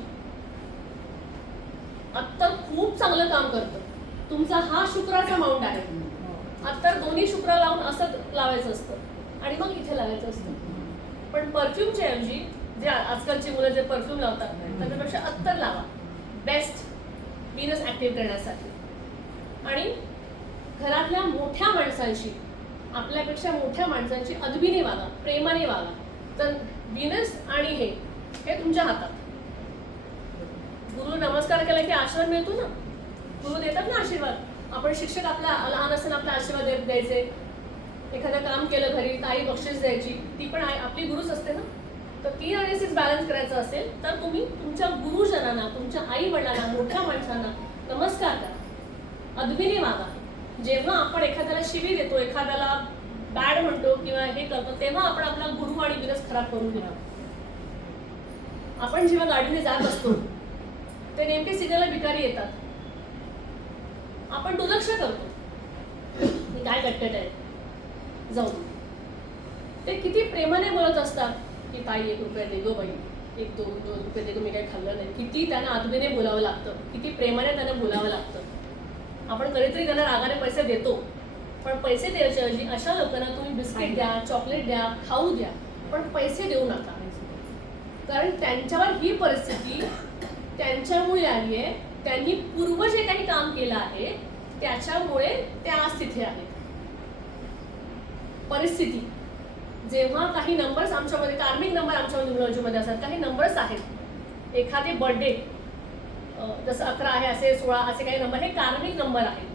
अत्तर खूप चांगलं काम करतं. तुमचा हा शुक्राचा माउंट आहे. अत्तर दोन्ही शुक्र लावून असं लावायचं असतं आणि मग इथे लावायचं असतं. पण परफ्यूमच्या ऐवजी जे आजकालची मुलं जे परफ्यूम लावतात त्याच्यापेक्षा अत्तर लावा, बेस्ट व्हीनस ऍक्टिव्ह करण्यासाठी. आणि घरातल्या मोठ्या माणसांशी, आपल्यापेक्षा मोठ्या माणसांशी अदबीने वागा, प्रेमाने वागा. तर व्हीनस आणि हे तुमच्या हातात. गुरु नमस्कार केला की आशीर्वाद मिळतो ना, गुरु देतात ना आशीर्वाद. आपण शिक्षक आपला लहान असताना आपला आशीर्वाद द्यायचे. एखादं काम केलं घरी ताई बक्षीस द्यायची, ती पण आपली गुरुच असते ना. तर 3 आणि 6 बॅलन्स करायचं असेल तर तुम्ही तुमच्या गुरुजनांना, तुमच्या आई वडिलांना, मोठ्या माणसांना नमस्कार करा, अदबीने वागा. जेव्हा आपण एखाद्याला शिवी देतो, एखाद्याला बॅड म्हणतो किंवा हे करतो तेव्हा आपण आपला गुरु आणि बिनस खराब करून घेतो. आपण जेव्हा गाडीने जात असतो ते नेमके सिग्नलला भिकारी येतात, आपण दुर्लक्ष करतो, हे काय कटकट आहे जाऊ दे. ते किती प्रेमाने बोलत असतात की ताई 1 रुपया दे गो बाई, 1-2 रुपये दे गो, मी काही खाल्लं नाही. किती त्यांना आदबीने बोलावं लागतं, किती प्रेमाने त्यांना बोलावं लागतं. आपण कधीतरी त्यांना रागाने पैसे देतो, पण पैसे द्यायच्या ऐवजी अशा लोकांना तुम्ही बिस्किट द्या, चॉकलेट द्या, खाऊ द्या, पण पैसे देऊ नका. कारण त्यांच्यावर ही परिस्थिती त्यांच्यामुळे आली आहे. त्यांनी पूर्व जे काही काम केलं आहे त्याच्यामुळे त्या आज तिथे आहेत. परिस्थिती जेव्हा काही नंबर्स आमच्यामध्ये, कार्मिक नंबर आमच्या न्यूमरॉलॉजीमध्ये असतात, काही नंबर्स आहेत. एखादे बर्थडे जसं 11 आहे, असे 16 असे काही नंबर, हे कार्मिक नंबर आहेत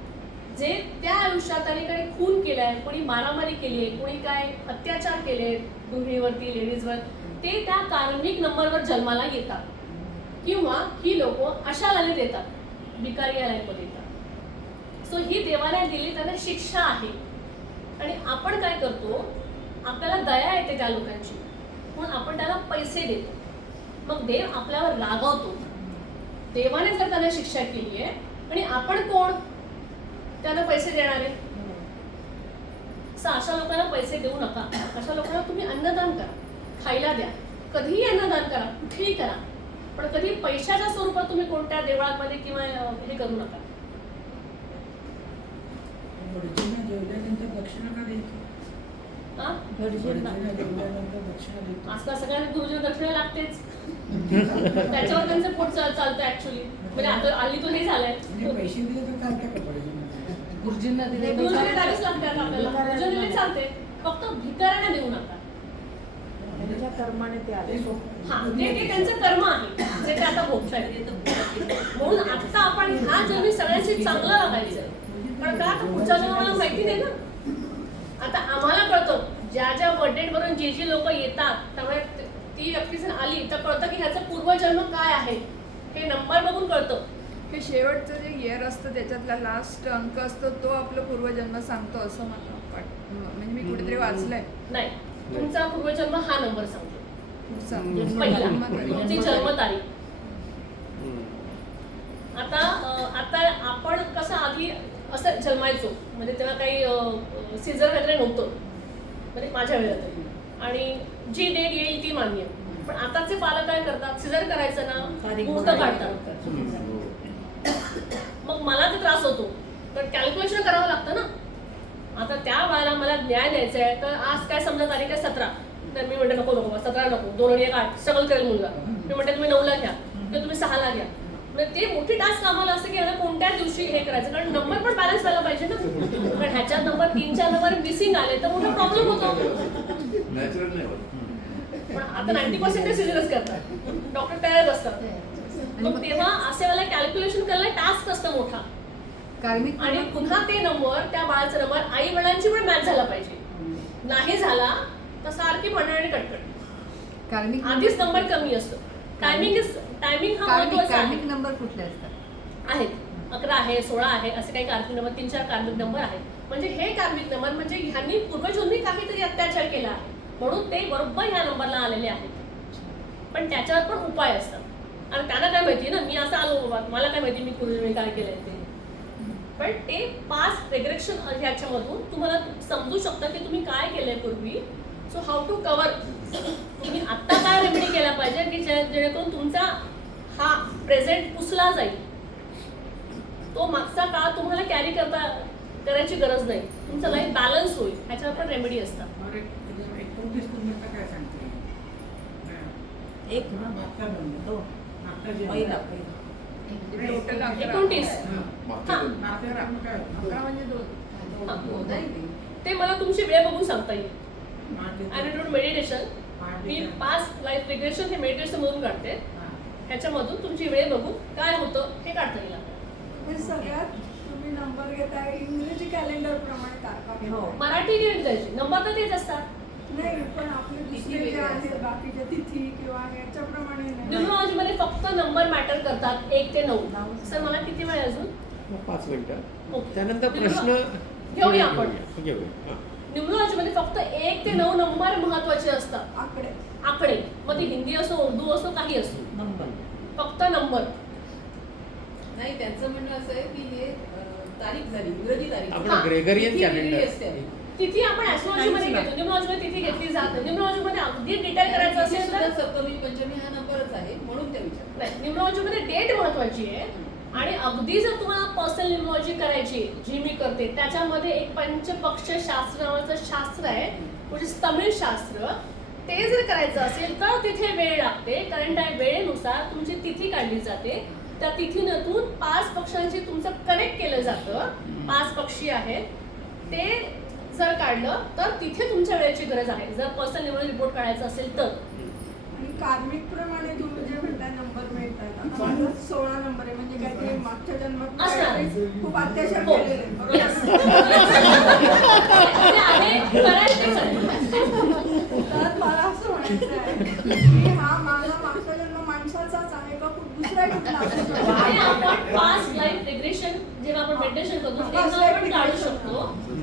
जे त्या आयुष्यात त्याने खून केलाय, कोणी मारामारी केली आहे, कोणी काय अत्याचार केले गृहिणीवरती, लेडीजवर, ते त्या कार्मिक नंबरवर जन्माला येतात. किंवा ही लोक अशा लाईनीत येतात, भिकारी या लाईनमध्ये येतात. सो ही देवाला दिली त्यांना शिक्षा आहे. आणि आपण काय करतो, आपल्याला दया येते त्या लोकांची म्हणून आपण त्याला पैसे देतो. मग देव आपल्यावर रागावतो. देवाने जर त्यांना शिक्षा केली आहे आणि आपण कोण त्यांना पैसे देणारे. अशा लोकांना पैसे देऊ नका. अशा लोकांना तुम्ही अन्नदान करा, खायला द्या, कधीही अन्नदान करा, कुठेही करा, पण कधी पैशाच्या स्वरूपात तुम्ही कोणत्या देवळामध्ये किंवा हे करू नका. गुरुजींना जेवल्यानंतर दक्षिणा का द्यायची? आजकाल सगळ्यांना गुरुजी दक्षिणा लागतेच. त्याच्यावर त्यांचं पोट चालतं ऍक्च्युली. म्हणजे आता आली तो हे झालंय, पैसे दिले तर चालतं का गुरुजींना दिले गुरुजींना द्यावेच लागतात आपल्याला. गुरुजी दिले चालते, फक्त भिकाऱ्यांना देऊ नका. त्यांच्या कर्माने ते आले. हा, ते त्यांचं कर्म आहे जे ते आता भोगतायत. म्हणून आता आपण ह्या जन्मी सगळ्यांशी चांगलं वागायचं. पण का, आता पुढच्या जन्माला माहिती नाही ना. आता आम्हाला कळतं, ज्या ज्या बर्थडे वरून जी जी लोक येतात, त्यामुळे ती व्यक्ती जर आली तर कळतं की ह्याचा पूर्वजन्म काय आहे. हे नंबर बघून कळतं. हे शेवटचं जे इयर असतं त्याच्यातला लास्ट अंक असतो तो आपलं पूर्वजन्म सांगतो असं मला वाटतं. म्हणजे मी कुठेतरी वाचलंय. नाही, तुमचा पूर्वजन्म हा नंबर सांगतो. पहिला तुमची जन्मतारीख. आता आपण कसं आधी असं जन्मायचो, म्हणजे तेव्हा काही सीझर वगैरे नव्हतं, म्हणजे माझ्या वेळेला तरी. आणि जी डेट येईल ती मान्य. पण आताचे पालक काय करतात, सीझर करायचं ना, मुहूर्त काढतात. मग मला ते त्रास होतो, तर कॅल्क्युलेशन करावं लागतं ना. आता त्या वेळेला मला न्याय द्यायचा आहे, तर आज काय समजा तारीख आहे 17, तर मी म्हणते नको 17 नको, 2 आणि 1 8 स्ट्रगल करेल मुलगा. मी म्हणते तुम्ही 9ला घ्या किंवा तुम्ही 6ला घ्या. म्हणजे ते मोठी टास्क आम्हाला असं की कोणत्या दिवशी हे करायचं, कारण नंबर पण बॅलन्स व्हायला पाहिजे ना. कारण ह्याच्यात नंबर 3-4 नंबर मिसिंग आले तर मोठा प्रॉब्लेम होतो. नॅचरल नाही होत. पण आता 90% सिरियस करतात, डॉक्टर तयारच असतात. मग तेव्हा असे मला कॅल्क्युलेशन करायला टास्क असतं मोठा. कार्मिक आणि पुन्हा ते नंबर, त्या बाळाचा नंबर आई वडिलांची पण मॅच झाला पाहिजे. नाही झाला तर सारखी भांडण कटकट. कार्मिक आधीच नंबर कमी असतो. टायमिंग हा महत्वाचा आहे. कार्मिक नंबर कुठले असतात? आहेत 11 आहे, 16 आहे, असे काही कार्मिक नंबर, 3-4 कार्मिक नंबर आहेत. म्हणजे हे कार्मिक नंबर म्हणजे ह्यांनी पूर्वजांनी काहीतरी अत्याचार केला आहे म्हणून ते बरोबर ह्या नंबरला आलेले आहेत. पण त्याच्यावर पण उपाय असतात. आणि त्यांना काय माहिती ना, मी असं आलो बाबा, मला काय माहिती मी पूर्वी काय केलंय ते. पण ते पास्ट रिग्रेशन ह्याच्यामधून तुम्हाला समजू शकतं की तुम्ही काय केलंय पूर्वी. सो हाऊ टू कव्हर, तुम्ही आत्ता काय रेमेडी केला पाहिजे की जेणेकरून तुमचा हा प्रेझेंट पुसला जाईल. तो मागचा काळ तुम्हाला कॅरी करायची गरज नाही. तुमचं लाईफ बॅलन्स होईल, ह्याच्यावर पण रेमेडी असतात. 29 कुंभाचा काय सांगते? एक मागचा बंद. मागचा जे पहिला टोटल 29. मागच्या दोन. मागचा राम काय? 11 म्हणजे 2. ते मला तुमची वेळ बघून सांगता येईल. मागचे- I do meditation. Me past life regression हे मेडिटेशन मधून काढते. ह्याच्यामधून तुमची वेळ बघून काय होतं हे काढता येईल. हे सगळ्यात तुम्ही नंबर घेताय इंग्रजी कॅलेंडर प्रमाणे तारखा घेताय. मराठी घेऊन जायची नंबर तर तेच असतात. नाही पण आपले दुसरे जे आहेत बाकीच्या तिथी किंवा याच्याप्रमाणे नाही. न्यूमरॉलॉजीमध्ये फक्त नंबर मॅटर करतात 1 ते 9. सर मला किती वेळ अजून? 5 मिनिटं. ओके. त्यानंतर प्रश्न घेऊया आपण. घेऊया. हां. न्यूमरॉलॉजीमध्ये फक्त 1 ते 9 नंबर महत्वाचे असतात. आकडे, मग ते हिंदी असो, उर्दू असो, काही असो, फक्त नंबर. नाही, त्यांचं म्हणणं असं आहे की हे तारीख झाली, इंग्रजी तारीख आपण हा. ग्रेगरियन तिथी वेगळी कॅलेंडर असते. तिथी आपण ऍस्ट्रॉलॉजीमध्ये घेतो, न्यूमरॉलॉजीमध्ये तिथी घेतली जाते. न्यूमरॉलॉजीमध्ये अगदी डिटेल करायचं असेल तर सप्तमी पंचमी हा नंबरच आहे म्हणून त्या विचार. नाही, न्यूमरॉलॉजीमध्ये डेट महत्वाची आहे. आणि अगदी जर तुम्हाला पर्सनल न्यूमरॉलॉजी करायची, जी मी करते, त्याच्यामध्ये एक पंचपक्ष शास्त्र नावाचं शास्त्र आहे, म्हणजे तमिळ शास्त्र. ते जर करायचं असेल तर तिथे वेळ लागते, कारण त्या वेळेनुसार तुमची तिथी काढली जाते. त्या तिथीतून 5 पक्षांची तुमचं कनेक्ट केलं जातं. 5 पक्षी आहेत, ते जर काढलं तर तिथे तुमच्या वेळेची गरज आहे, जर पर्सनल न्यूमरॉलॉजी रिपोर्ट काढायचा असेल तर. आणि कार्मिक प्रमाणे तुम्ही जे म्हणताय नंबर मिळतात, आता माझा 16 नंबर आहे, म्हणजे काहीतरी मागच्या जन्मात असणार. काहीतरी खूप अत्याचार हो. केलेले आहे, बरोबर? Yes. ते आहे, करायचं आहे. तर मला असं म्हणायचं आहे की हा माझा मागचा जन्म माणसाचाच आहे का दुसरा कुठला असू आणि आपण शकतो? पास्ट लाईफ रिग्रेशन जेव्हा आपण मेडिटेशन करतो तेव्हा आपण काढू शकतो.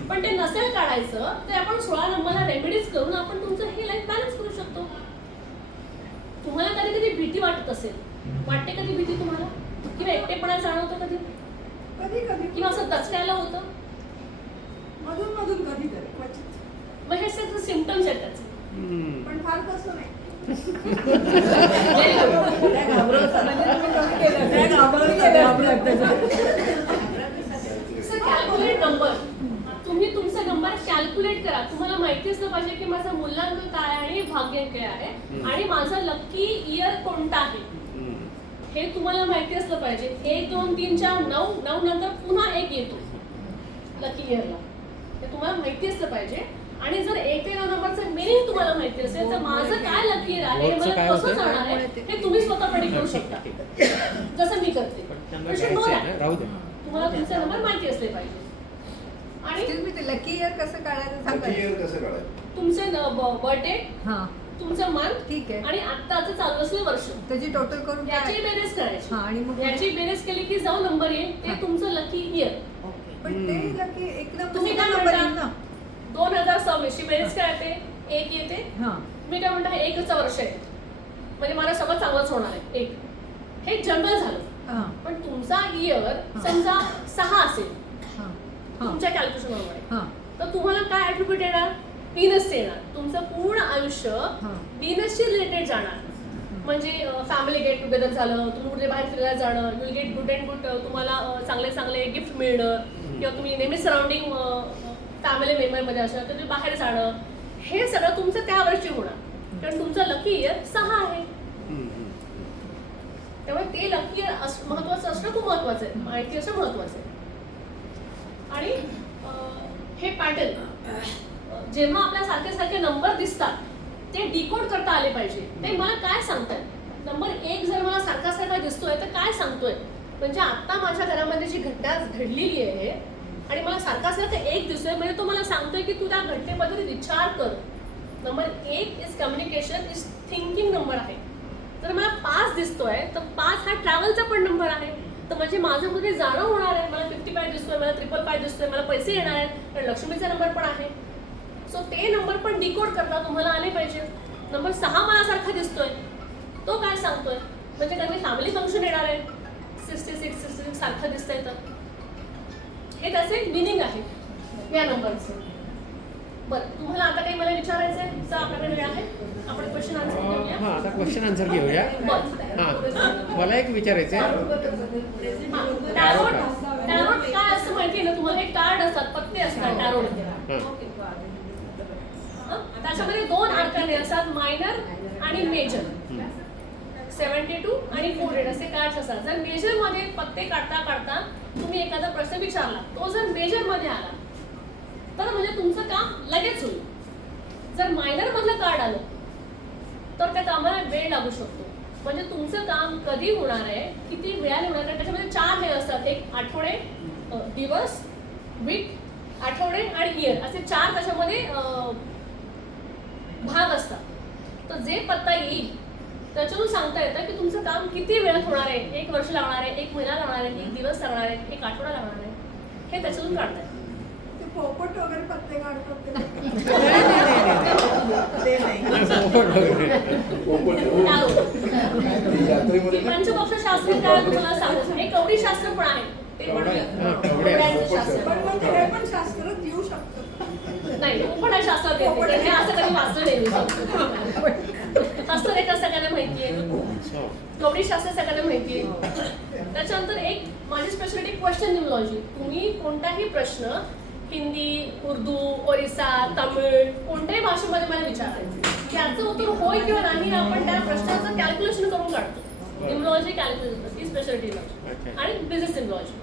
पण ते नसेल काढायचं तर आपण 16 नंबरला रेमेडीज करून आपण तुमचं हे लाईफ बॅलन्स करू शकतो. तुम्हाला कधी कधी भीती वाटत असेल, वाटते कधी भीती तुम्हाला, किंवा एकटेपणा जाणवतो कधी, कधी कधी किंवा असं दचकायला होतं, मधून मधून कधीतरी क्वचित. मग हे सगळं सिम्पटम्स आहेत त्याचे. पण फार तसं नाही. कॅल्क्युलेट नंबर, तुम्ही तुमचा नंबर कॅल्क्युलेट करा. तुम्हाला माहिती असलं पाहिजे की माझा मूल्यांक काय आणि भाग्यांक काय आहे आणि माझा लकी इयर कोणता आहे, हे तुम्हाला माहिती असलं पाहिजे. 1 2 3 4 9 9 नंतर पुन्हा 1 येतो लकी इयरला, हे तुम्हाला माहिती असलं पाहिजे. आणि जर 1 ते 9 नंबरचं मिनिंग तुम्हाला माहिती असेल तर माझं काय लकी इयर आहे, रोजचं मला काय कसं होतं? जाणार आहे, हे तुम्ही स्वतः प्रेडिक्ट करू शकता, जसं मी करते. नंबर You should know घ्यायचा आहे that. ना, राहू दे. तुम्हाला तुमचा नंबर माहिती असले पाहिजे. आणि Excuse me, ते लकी इयर कसं काढायचं लकी सांगा. इयर कसं काढायचं? तुमचं बर्थडे, हां, तुमचं मंथ ठीक आहे. आणि आत्ताचं चालू असलेलं वर्ष, त्याची टोटल करून याची काय? बेरीज करायची. हां, आणि मग याची बेरीज केली की जाऊ नंबर येईल, ते हां. तुमचं लकी इयर. पण ते लकी एक तुम्ही काय नंबर येईल म्हणता? ना. 2026 ची बेरीज काय येते, 1 येते. हां, मी काय म्हणता, हे 1चं वर्ष आहे, म्हणजे मला सगळं चांगलंच होणार आहे. 1 हे जनरल झालं. हां, पण तुमचा इयर समजा 6 असेल हां, हां, तुमच्या कॅल्क्युलेशन प्रमाणे, हां, तर तुम्हाला काय ॲट्रिब्यूट येणार, व्हीनस येणार. तुमचं पूर्ण आयुष्य हां. व्हीनसशी रिलेटेड जाणार. म्हणजे फॅमिली गेट टुगेदर झालं, तुम्ही कुठे बाहेर फिरायला जाणं, you will get good and good, तुम्हाला चांगले चांगले गिफ्ट मिळणं, किंवा तुम्ही नेहमी सराउंडिंग फॅमिली मेंबरमध्ये असणं, तर तुम्ही बाहेर जाणं, हे सगळं तुमचं त्या वर्षी होणार. कारण तुमचं लकी इयर 6 आहे. त्यामुळे ते लकी इयर महत्वाचं असणं खूप महत्वाचं आहे, माहिती असणं महत्वाचं आहे. आणि हे पॅटर्न जेव्हा आपल्या सारखे सारखे नंबर दिसतात ते डिकोड करता आले पाहिजे. ते मला काय सांगतात, नंबर 1 जर मला सारखा सारखा दिसतोय तर काय सांगतोय, म्हणजे आता माझ्या घरामध्ये जी घटना घडलेली आहे आणि मला सारखा सारखा 1 दिसतोय, म्हणजे तो मला सांगतोय की तू त्या घटनेबद्दल विचार कर. Number 1 is communication, is thinking number आहे. तर मला 5 दिसतोय तर 5 हा ट्रॅव्हलचा पण नंबर आहे, तर म्हणजे माझ्यामध्ये जाणं होणार आहे. मला 55 दिसतोय, मला 555 दिसतोय, मला पैसे येणार आहेत, कारण लक्ष्मीचा नंबर पण आहे. सो ते नंबर पण डिकोड करता तुम्हाला आले पाहिजे. नंबर 6 मला सारखा दिसतोय, तो काय सांगतोय, म्हणजे कारण फॅमिली फंक्शन येणार आहे, 66 सारखं दिसतंय, तर हे त्याचे मिनिंग आहे या नंबरचं. बरं, तुम्हाला आता काही मला विचारायचं आहे, जर आपल्याकडे वेळ आहे आपण क्वेश्चन आन्सर घेऊया. हां, आता क्वेश्चन आन्सर घेऊया. हां, मला एक विचारायचं आहे. टॅरोट काय असं माहिती आहे ना तुम्हाला, एक कार्ड असतात, पत्ते असतात टॅरोट. त्याच्यामध्ये 2 अडकणे असतात, मायनर आणि मेजर. 72 आणि 48 असे कार्ड्स असतात. जर मेजर मध्ये पत्ते काढता काढता तुम्ही एखादा प्रश्न विचारला, तो जर मेजर मध्ये आला तर म्हणजे तुमचं काम लगेच होईल. जर मायनर मधलं कार्ड आलं तर त्या कामाला वेळ लागू शकतो. म्हणजे तुमचं काम कधी होणार आहे, किती वेळाने होणार आहे, त्याच्यामध्ये 4 हे असतात, एक आठवडे, दिवस, वीक, आठवडे आणि इयर, असे 4 त्याच्यामध्ये भाग असतात. तर जे पत्ता येईल त्याच्यातून सांगता येतं की तुमचं काम किती वेळात होणार आहे, 1 वर्ष लागणार आहे, 1 महिना लागणार आहे, 1 दिवस लागणार आहे, 1 आठवडा लागणार आहे, हे त्याच्यातून काढता येतं. ते पोपट वगैरे पत्ते काढतात ते. ते नाही. यात्रेमध्ये पंचपक्षशास्त्र काय तुम्हाला सांगू, एक कवडीशास्त्र पण आहे, ते पण कवड्यांचं शास्त्र. पण मग हे पण शास्त्रात येऊ शकतं. नाही, पोपट हा शास्त्रात येते, हे असं कधी वाचलं नाही मी. हस्तरेखा सगळ्यांना माहितीये, कवडीशास्त्र सगळ्यांना माहितीये. त्याच्यानंतर एक माझी स्पेशालिटी क्वेश्चन न्यूमॉलॉजी. तुम्ही कोणताही प्रश्न हिंदी, उर्दू, ओरिसा, तमिळ कोणत्याही भाषेमध्ये मला विचारायचं, त्याचं उत्तर होय किंवा नाही आपण त्या प्रश्नाचं कॅल्क्युलेशन करून काढतो. न्यूमॉलॉजी कॅल्क्युलेशन ही स्पेशालिटी आणि बिझनेस न्यूमॉलॉजी.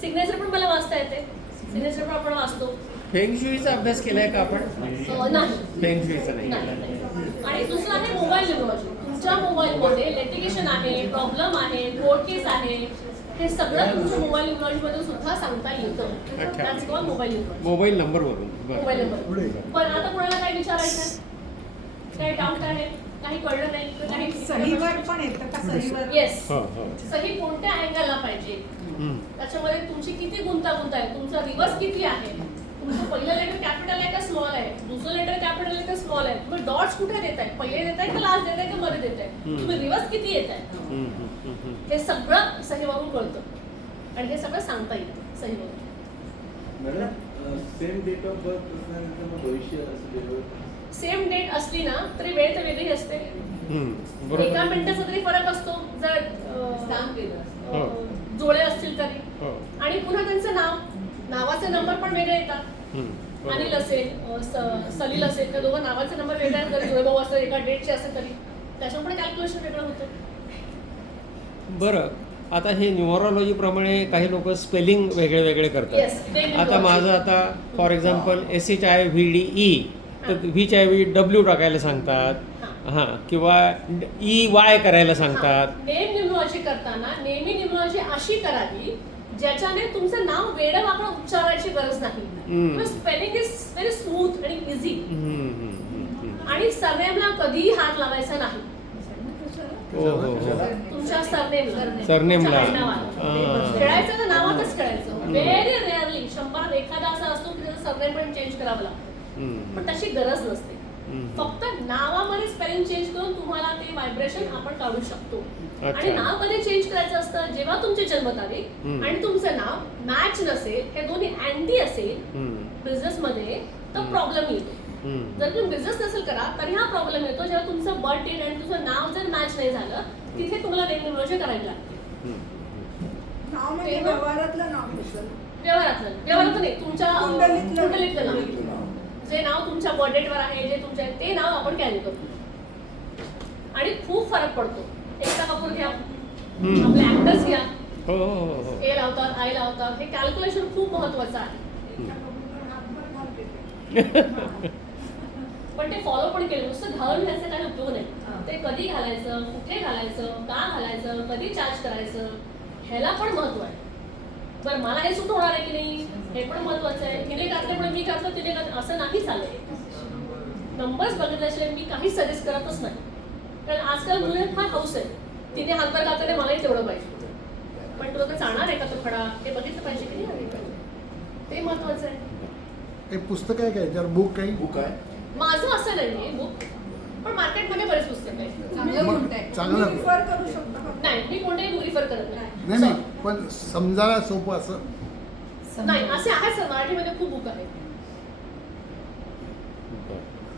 सिग्नेचर पण मला वाचता येते, सिग्नेचर पण आपण वाचतो. फेंगशुईचा अभ्यास केलाय का आपण? नाही. फेंगशुईचा नाही केलाय. आणि दुसरं आहे मोबाईल न्यूमॉलॉजी. तुमच्या मोबाईलमध्ये लिटिगेशन आहे, प्रॉब्लेम आहे, कोर्ट केस आहे, हे सगळं तुमच्या मोबाईल न्यूमॉलॉजीमध्ये सुद्धा सांगता येतं. That's called mobile numerology. Mobile नंबरवरून. Mobile number. पण आता कोणाला काय विचारायचं आहे, काही डाऊट आहे, काही कळलं नाही, काही सहीवर पण येतं का सहीवर? येस. हो हो. सही कोणत्या अँगलला पाहिजे, हम्म. त्याच्यामध्ये तुमची किती गुंतागुंत आहे, तुमचा रिवर्स किती आहे, तुमचं पहिलं लेटर कॅपिटल आहे का स्मॉल आहे, दुसरं लेटर कॅपिटल आहे का स्मॉल आहे, तुम्ही डॉट्स कुठे देत आहे, पहिले देत आहे का लास्ट देत आहे का मध्ये देत आहे, तुम्ही रिवर्स किती येत आहे, हे सगळं सहीवरून कळतं आणि हे सगळं सांगता येतं सहीवरून. सेम डेट ऑफ बर्थ असल्यानंतर मग भविष्य असलेलं सेम डेट असली ना तरी वेळ तर वेगळी असते. बरोबर. एका मिनिटाचा तरी फरक असतो जर स्टॅम्प केलं. जोडे असतील तरी. हो. आणि पुन्हा त्यांचं नावाचे नंबर पण वेगळे येतात. अनिल असेल, सलील असेल तर दोघं नावाचे नंबर वेगळे आहेत, जरी जुळेभाऊ असेल एका डेटचे असेल तरी त्याच्यामुळे कॅल्क्युलेशन वेगळं होतं. बरं, आता हे न्यूमरोलॉजी प्रमाणे काही लोक स्पेलिंग वेगळे वेगळे करतात. Yes, ते आता numerology. माझं आता फॉर एक्झाम्पल SHIVDE तर HIVW टाकायला सांगतात, हां, किंवा EY करायला सांगतात. नेम न्यूमरॉलॉजी करताना नेहमी न्यूमरॉलॉजी अशी करावी ज्याच्याने तुमचं नाव वेडं वाकडं उच्चारायची गरज नाही. स्पेलिंग इज व्हेरी स्मूथ आणि इझी. आणि सरनेमला कधीही हात लावायचा नाही. हो हो हो. तुमच्या सरनेमला सरनेमला. खेळायचं तर नावातच खेळायचं. व्हेरी रेअरली 100 एखादा असा असतो की त्याचं सरनेम पण चेंज करावं लागतं, पण तशी गरज नसते. फक्त नावामध्ये स्पेलिंग चेंज करून तुम्हाला ते व्हायब्रेशन आपण काढू शकतो. आणि नाव कधी चेंज करायचं असतं जेव्हा तुमची जन्मतारीख आणि तुमचं नाव मॅच नसेल, हे दोन्ही अँटी असेल बिझनेसमध्ये तर प्रॉब्लेम येतो. जर तुम्ही बिझनेस नसेल करा तरी हा प्रॉब्लेम येतो जेव्हा तुमचं बर्थ डेट आणि तुझं नाव जर मॅच नाही झालं तिथे तुम्हाला नेम न्यूमरॉलॉजी करायला लागते. नाव म्हणजे व्यवहारातलं नाव असेल. व्यवहारातलं नाही, तुमच्या कुंडलीतलं नाव. जे नाव तुमच्या बर्थ डेटवर आहे, जे तुमच्या ते नाव आपण कॅरी करतो आणि खूप फरक पडतो. एकता कपूर घ्या, आपले ऍक्टर्स घ्या, हो हो हो. ए लावतात, आय लावतात, हे कॅल्क्युलेशन खूप महत्वाचं आहे. पण ते फॉलो पण केलं, नुसतं घालून घ्यायचं काही उपयोग नाही. ते कधी घालायचं, कुठे घालायचं, का घालायचं, कधी चार्ज करायचं, ह्याला पण महत्व आहे. बरं, मला हे सूट होणार आहे की नाही हे पण महत्वाचं आहे. तिने घातल्यामुळे मी घातलं, तिने घातलं असं नाही चाललंय. नंबर्स बघितल्याशिवाय मी काही सजेस्ट करतच नाही. कारण आजकाल मुले फार हौस आहे, तिने हातभर घातल्याने मलाही तेवढं पाहिजे. पण तुला तर चालणार आहे का तो खडा, हे बघितलं पाहिजे की नाही, ते महत्वाचं आहे. काही पुस्तक आहे का याच्यावर? बुक काही बुक आहे. माझं असं नाही बुक, पण मार्केटमध्ये बरेच पुस्तकं आहेत. चांगलं रिफर करू शकता का? नाही, मी कोणतेही बुक रिफर करत नाही. नाही नाही, पण समजायला सोपं असं. नाही, असे आहेत सर, मराठीमध्ये खूप बुक आहेत.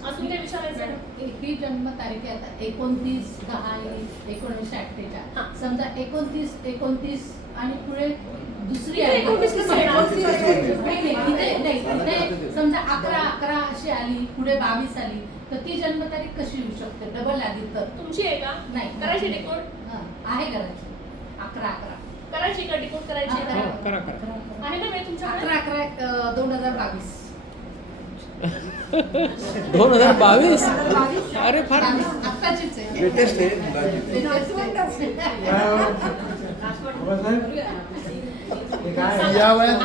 अजून काय विचारायचं आहे? ही जन्मतारीख आहे आता 29/10/1948. हां. समजा 29 आणि पुढे दुसरी इथे आहे. 29 कसं येणार? 29 नाही, इथे समजा 11/11 अशी आली, पुढे 22 आली, तर ती जन्मतारीख कशी येऊ शकते? डबल आली तर तुमची आहे का? नाही. करायची डिकोड? आहे करायची. 11/11 करायची का डिकोड करायची? हा, करा करा. आहे ना वेळ तुमच्याकडे? 11/11 2022. 2022. अरे फार आत्ताचीच आहे. लेटेस्ट आहे मुलांची. या वयात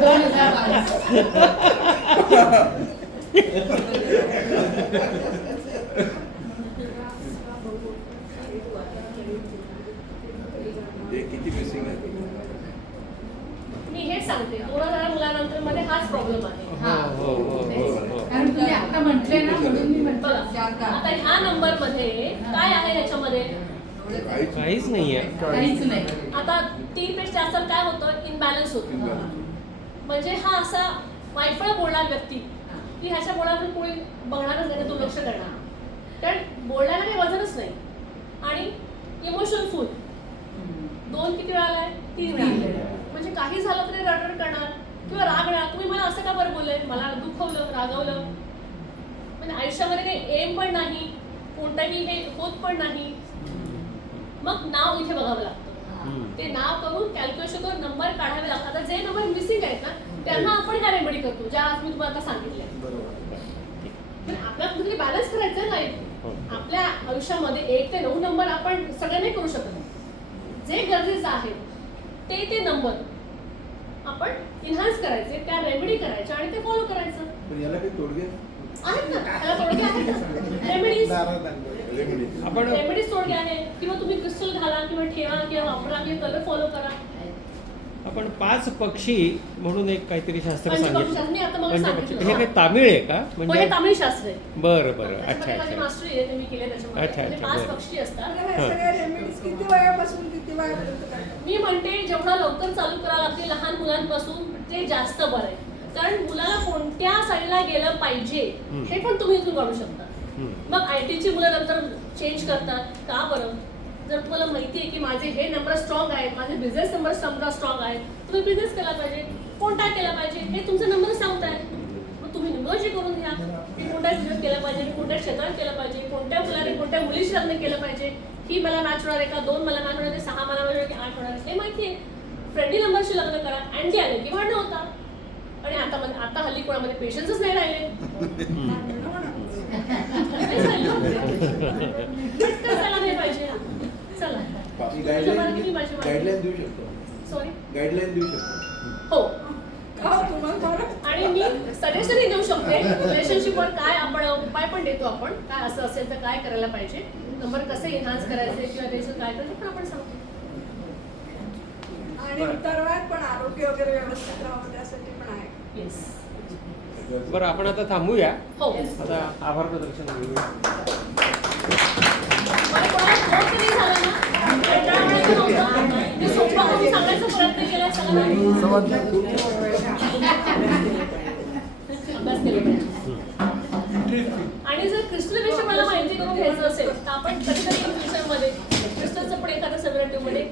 2022. हे किती मिसिंग आहे? मी हेच तेच सांगते 2000 मुलानंतर मध्ये हाच प्रॉब्लेम आहे. हा. कारण तुम्ही आता म्हटले ना म्हणून मी म्हटलं बघा, आता ह्या नंबर मध्ये काय आहे याच्यामध्ये? काहीच नाहीये. काहीच नाही. आता 3 पेक्षा जास्त काय होतं? इनबॅलन्स होतं. म्हणजे हा असा वायफळ बोलणारा व्यक्ती की ह्याच्या बोलाकडे कोणी बघणारच नाही, दुर्लक्ष करणार. कारण बोलण्याला काही वजनच नाही. आणि इमोशनल फुल 2 किती वेळा आलाय? 3 वेळा आलाय. म्हणजे काही झालं तरी रडरड करणार किंवा रागणार. तुम्ही मला असं का बरं बोलले, मला दुखवलं, रागवलं. म्हणजे आयुष्यामध्ये काही एम पण नाही, कोणताही हे होत पण नाही. मग नाव इथे बघावं लागतं. ते नाव करून कॅल्क्युलेशन करून नंबर काढावे लागतात. आता जे नंबर मिसिंग आहेत ना त्यांना आपण ह्या रेमेडी करतो, ज्या आज मी तुम्हाला आता सांगितल्या. आपल्याला कुठेतरी बॅलन्स करायचं लाईफ. आपल्या आयुष्यामध्ये 1 ते 9 नंबर आपण सगळे नाही करू शकत. जे गरजेचं आहे ते नंबर आपण इन्हान्स करायचे, त्या रेमेडी करायच्या आणि ते फॉलो करायचं. पण याला काही तोडगे आहेत ना, त्याला तोडगे आहेत ना. रेमेडीज आपण रेमेडीज तोडगे आहेत. किंवा तुम्ही क्रिस्टल घाला किंवा ठेवा किंवा वापरा किंवा कलर फॉलो करा. आपण 5 पक्षी म्हणून एक काहीतरी शास्त्र पंचपक्षी सांगितलं. मी आता मग पंचपक्षी सांगितलं. हे काही तामिळ आहे का? हो, म्हणजे हे तामिळ शास्त्र आहे. बरं बरं. अच्छा त्याच्यामध्ये माझी अच्छा. मास्टरी आहे, ते मी केले त्याच्यामध्ये. अच्छा, म्हणजे अच्छा, 5 बरं. पक्षी असतात. हे सगळे रेमेडीज किती वयापासून किती वयापर्यंत करतात? मी म्हणते जेवढा लवकर चालू करावं लागते लहान मुलांपासून ते जास्त बरं आहे. कारण मुलाला कोणत्या साईडला गेलं पाहिजे हे पण तुम्ही इथून काढू शकता. मग IT ची मुलं नंतर चेंज करतात का बरं? जर तुम्हाला माहिती आहे की माझे हे नंबर स्ट्रॉंग आहेत, माझे बिझनेस नंबर समजा स्ट्रॉंग आहेत, तुम्ही बिझनेस केला पाहिजे, कोणता केला पाहिजे हे तुमचे नंबर सांगताय. मग तुम्ही नियोजन करून घ्या की कोणत्या बिझनेस केला पाहिजे, कोणत्या क्षेत्रात केलं पाहिजे, कोणत्या मुलाने कोणत्या मुलीशी लग्न केलं पाहिजे, ही मला मॅच होणार आहे का, 2 मला मॅच होणार आहे, 6 मला मॅच होणार की 8 होणार आहे, हे माहिती आहे. फ्रेंडली नंबरशी लग्न करा. अँटी आले की भांडणं होता. आणि आता हल्ली कोणामध्ये पेशन्सच नाही राहिले. नाही पाहिजे. चला गाईडलाईन देऊ शकतो. सॉरी गाईडलाईन देऊ शकतो. हो. तुम्हाला आणि मी सजेशनही देऊ शकते. रिलेशनशिपवर काय आपण उपाय पण देतो. आपण काय असं असेल तर काय करायला पाहिजे, नंबर कसे एनहान्स करायचे किंवा त्याचं काय करायचं पण आपण सांगतो. आणि तरुणात पण आरोग्य वगैरे व्यवस्थित राहावं त्यासाठी पण आहे. येस. बरं आपण आता थांबूया. हो. आता आभार प्रदर्शन घेऊया. मला कोणाला फोन कधी झाला ना कंटाळवाणं नव्हतं. मी सोपं करून सांगायचा प्रयत्न केला सगळ्यांना. अभ्यास केला पाहिजे. आणि जर क्रिस्टल विषयी मला माहिती करून घ्यायचं असेल तर आपण कधीतरी इन फ्युचरमध्ये क्रिस्टलचं पण एखाद्या सेलिब्रिटीमध्ये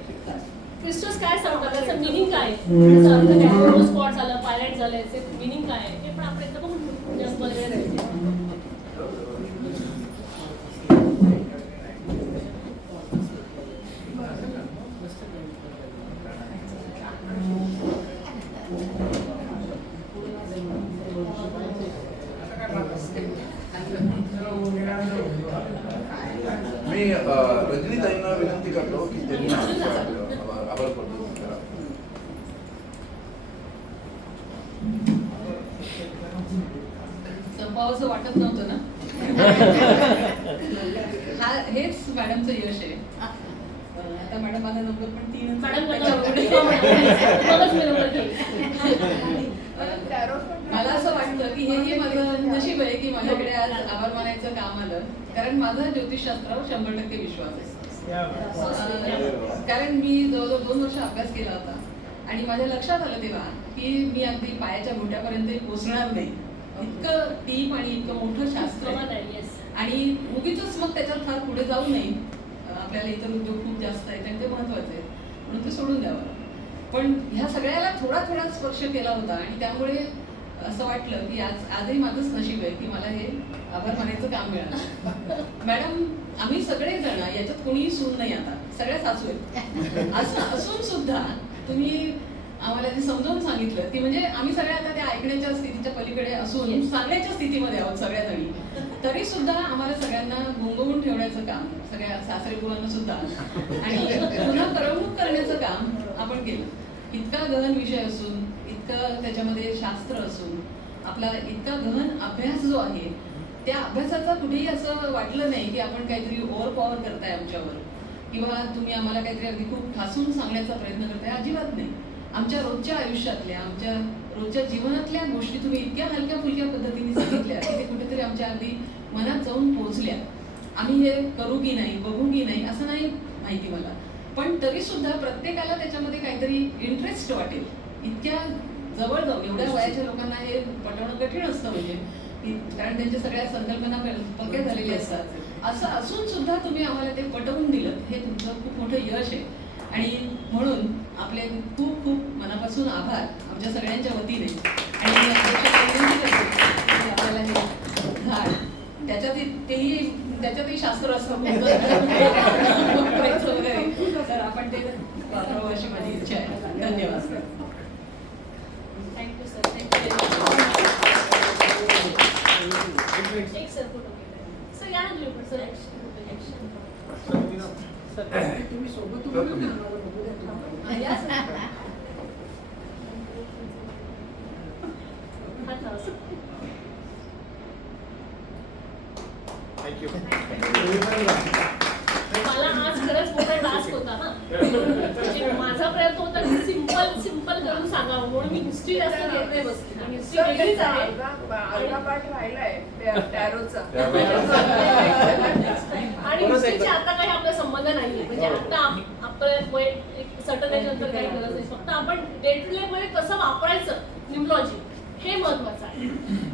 क्रिस्टल्स काय सांगतात, त्याचं मिनिंग काय, त्याचा अर्थ काय, रोज स्पॉट झालं, पायलाइट झालं, याचे मिनिंग काय आहे हे पण आपण एकदा बघून मी रजनीताईंना विनंती करतो की त्यांनी आभार प्रदर्शन करा. संपावंसं वाटत नव्हतं ना. हेच मॅडमचं यश आहे. आता मॅडम माझा नंबर पण 3 मला असं वाटतं की हे माझं नशीब आहे की माझ्याकडे आज आभार मानायचं काम आलं. कारण माझा ज्योतिषशास्त्रावर 100% विश्वास आहे. कारण मी जवळजवळ 2 वर्ष अभ्यास केला होता आणि माझ्या लक्षात आलं तेव्हा की मी अगदी पायाच्या घोट्यापर्यंत पोहोचणार नाही. इतकं डीप आणि इतकं मोठं शास्त्र आहे आणि उगीच मग त्याच्यात फार पुढे जाऊ नये. आपल्याला इतर उद्योग खूप जास्त आहेत आणि ते महत्वाचे आहेत म्हणून ते सोडून द्यावं. पण ह्या सगळ्याला थोडा थोडा स्पर्श केला होता आणि त्यामुळे असं वाटलं की आजही माझंच नशीब आहे की मला हे आभार मानायचं काम मिळालं. मॅडम आम्ही सगळेजण याच्यात कोणीही सून नाही, आता सगळ्या सासू आहेत. असं असून सुद्धा तुम्ही आम्हाला जे समजावून सांगितलं ती म्हणजे आम्ही सगळ्या आता त्या ऐकण्याच्या स्थितीच्या पलीकडे असून सांगण्याच्या स्थितीमध्ये आहोत सगळ्याजणी. तरी सुद्धा आम्हाला सगळ्यांना गुंगवून ठेवण्याचं काम, सगळ्या सासरे बुवांना सुद्धा, आणि पुन्हा करमणूक करण्याचं काम आपण केलं. इतका गहन विषय असून, इतकं त्याच्यामध्ये शास्त्र असून, आपला इतका गहन अभ्यास जो आहे त्या अभ्यासाचा कुठेही असं वाटलं नाही की आपण काहीतरी ओव्हर पॉवर करताय आमच्यावर किंवा तुम्ही आम्हाला काहीतरी अगदी खूप ठासून सांगण्याचा प्रयत्न करताय. अजिबात नाही. आमच्या रोजच्या आयुष्यातल्या, आमच्या रोजच्या जीवनातल्या गोष्टी तुम्ही इतक्या हलक्या फुलक्या पद्धतीने सांगितल्या की ते कुठेतरी आमच्या अगदी मनात जाऊन पोहोचल्या. आम्ही हे करू की नाही, बघू की नाही असं नाही माहिती मला, पण तरी सुद्धा प्रत्येकाला त्याच्यामध्ये काहीतरी इंटरेस्ट वाटेल. इतक्या जवळ जाऊन एवढ्या वयाच्या लोकांना हे पटवणं कठीण असतं, म्हणजे कारण त्यांच्या सगळ्या संकल्पना पक्क्या झालेल्या असतात. असं असून सुद्धा तुम्ही आम्हाला ते पटवून दिलं, हे तुमचं खूप मोठं यश आहे. आणि म्हणून आपले खूप खूप मनापासून आभार आमच्या सगळ्यांच्या वतीने. आणि मी अध्यक्षाला विनंती करते की आपल्याला हे झाड त्याच्यातही शास्त्र असतं वगैरे, तर आपण ते वापरावं अशी माझी इच्छा आहे. धन्यवाद. Thank you sir. थँक्यू. एक सर फोटो सर या ग्रुप सर तुम्ही सोबत तर तुम्ही. या सर. हात लावा सर. मला आज खरंच मोठा टास्क होता हा. म्हणजे माझा प्रयत्न होता की सिम्पल करून सांगावं, म्हणून मी हिस्ट्री जास्त घेत नाही बसली. हिस्ट्री वेगळीच आहे. अर्धा पाठ राहिलाय टॅरोचा. आणि हिस्ट्रीचा आता काही आपला संबंध नाहीये. म्हणजे आता आपलं वय एक सर्टन एजनंतर काही गरज नाही. फक्त आपण डे टू डे मध्ये कसं वापरायचं न्यूमरॉलॉजी हे महत्वाचं आहे.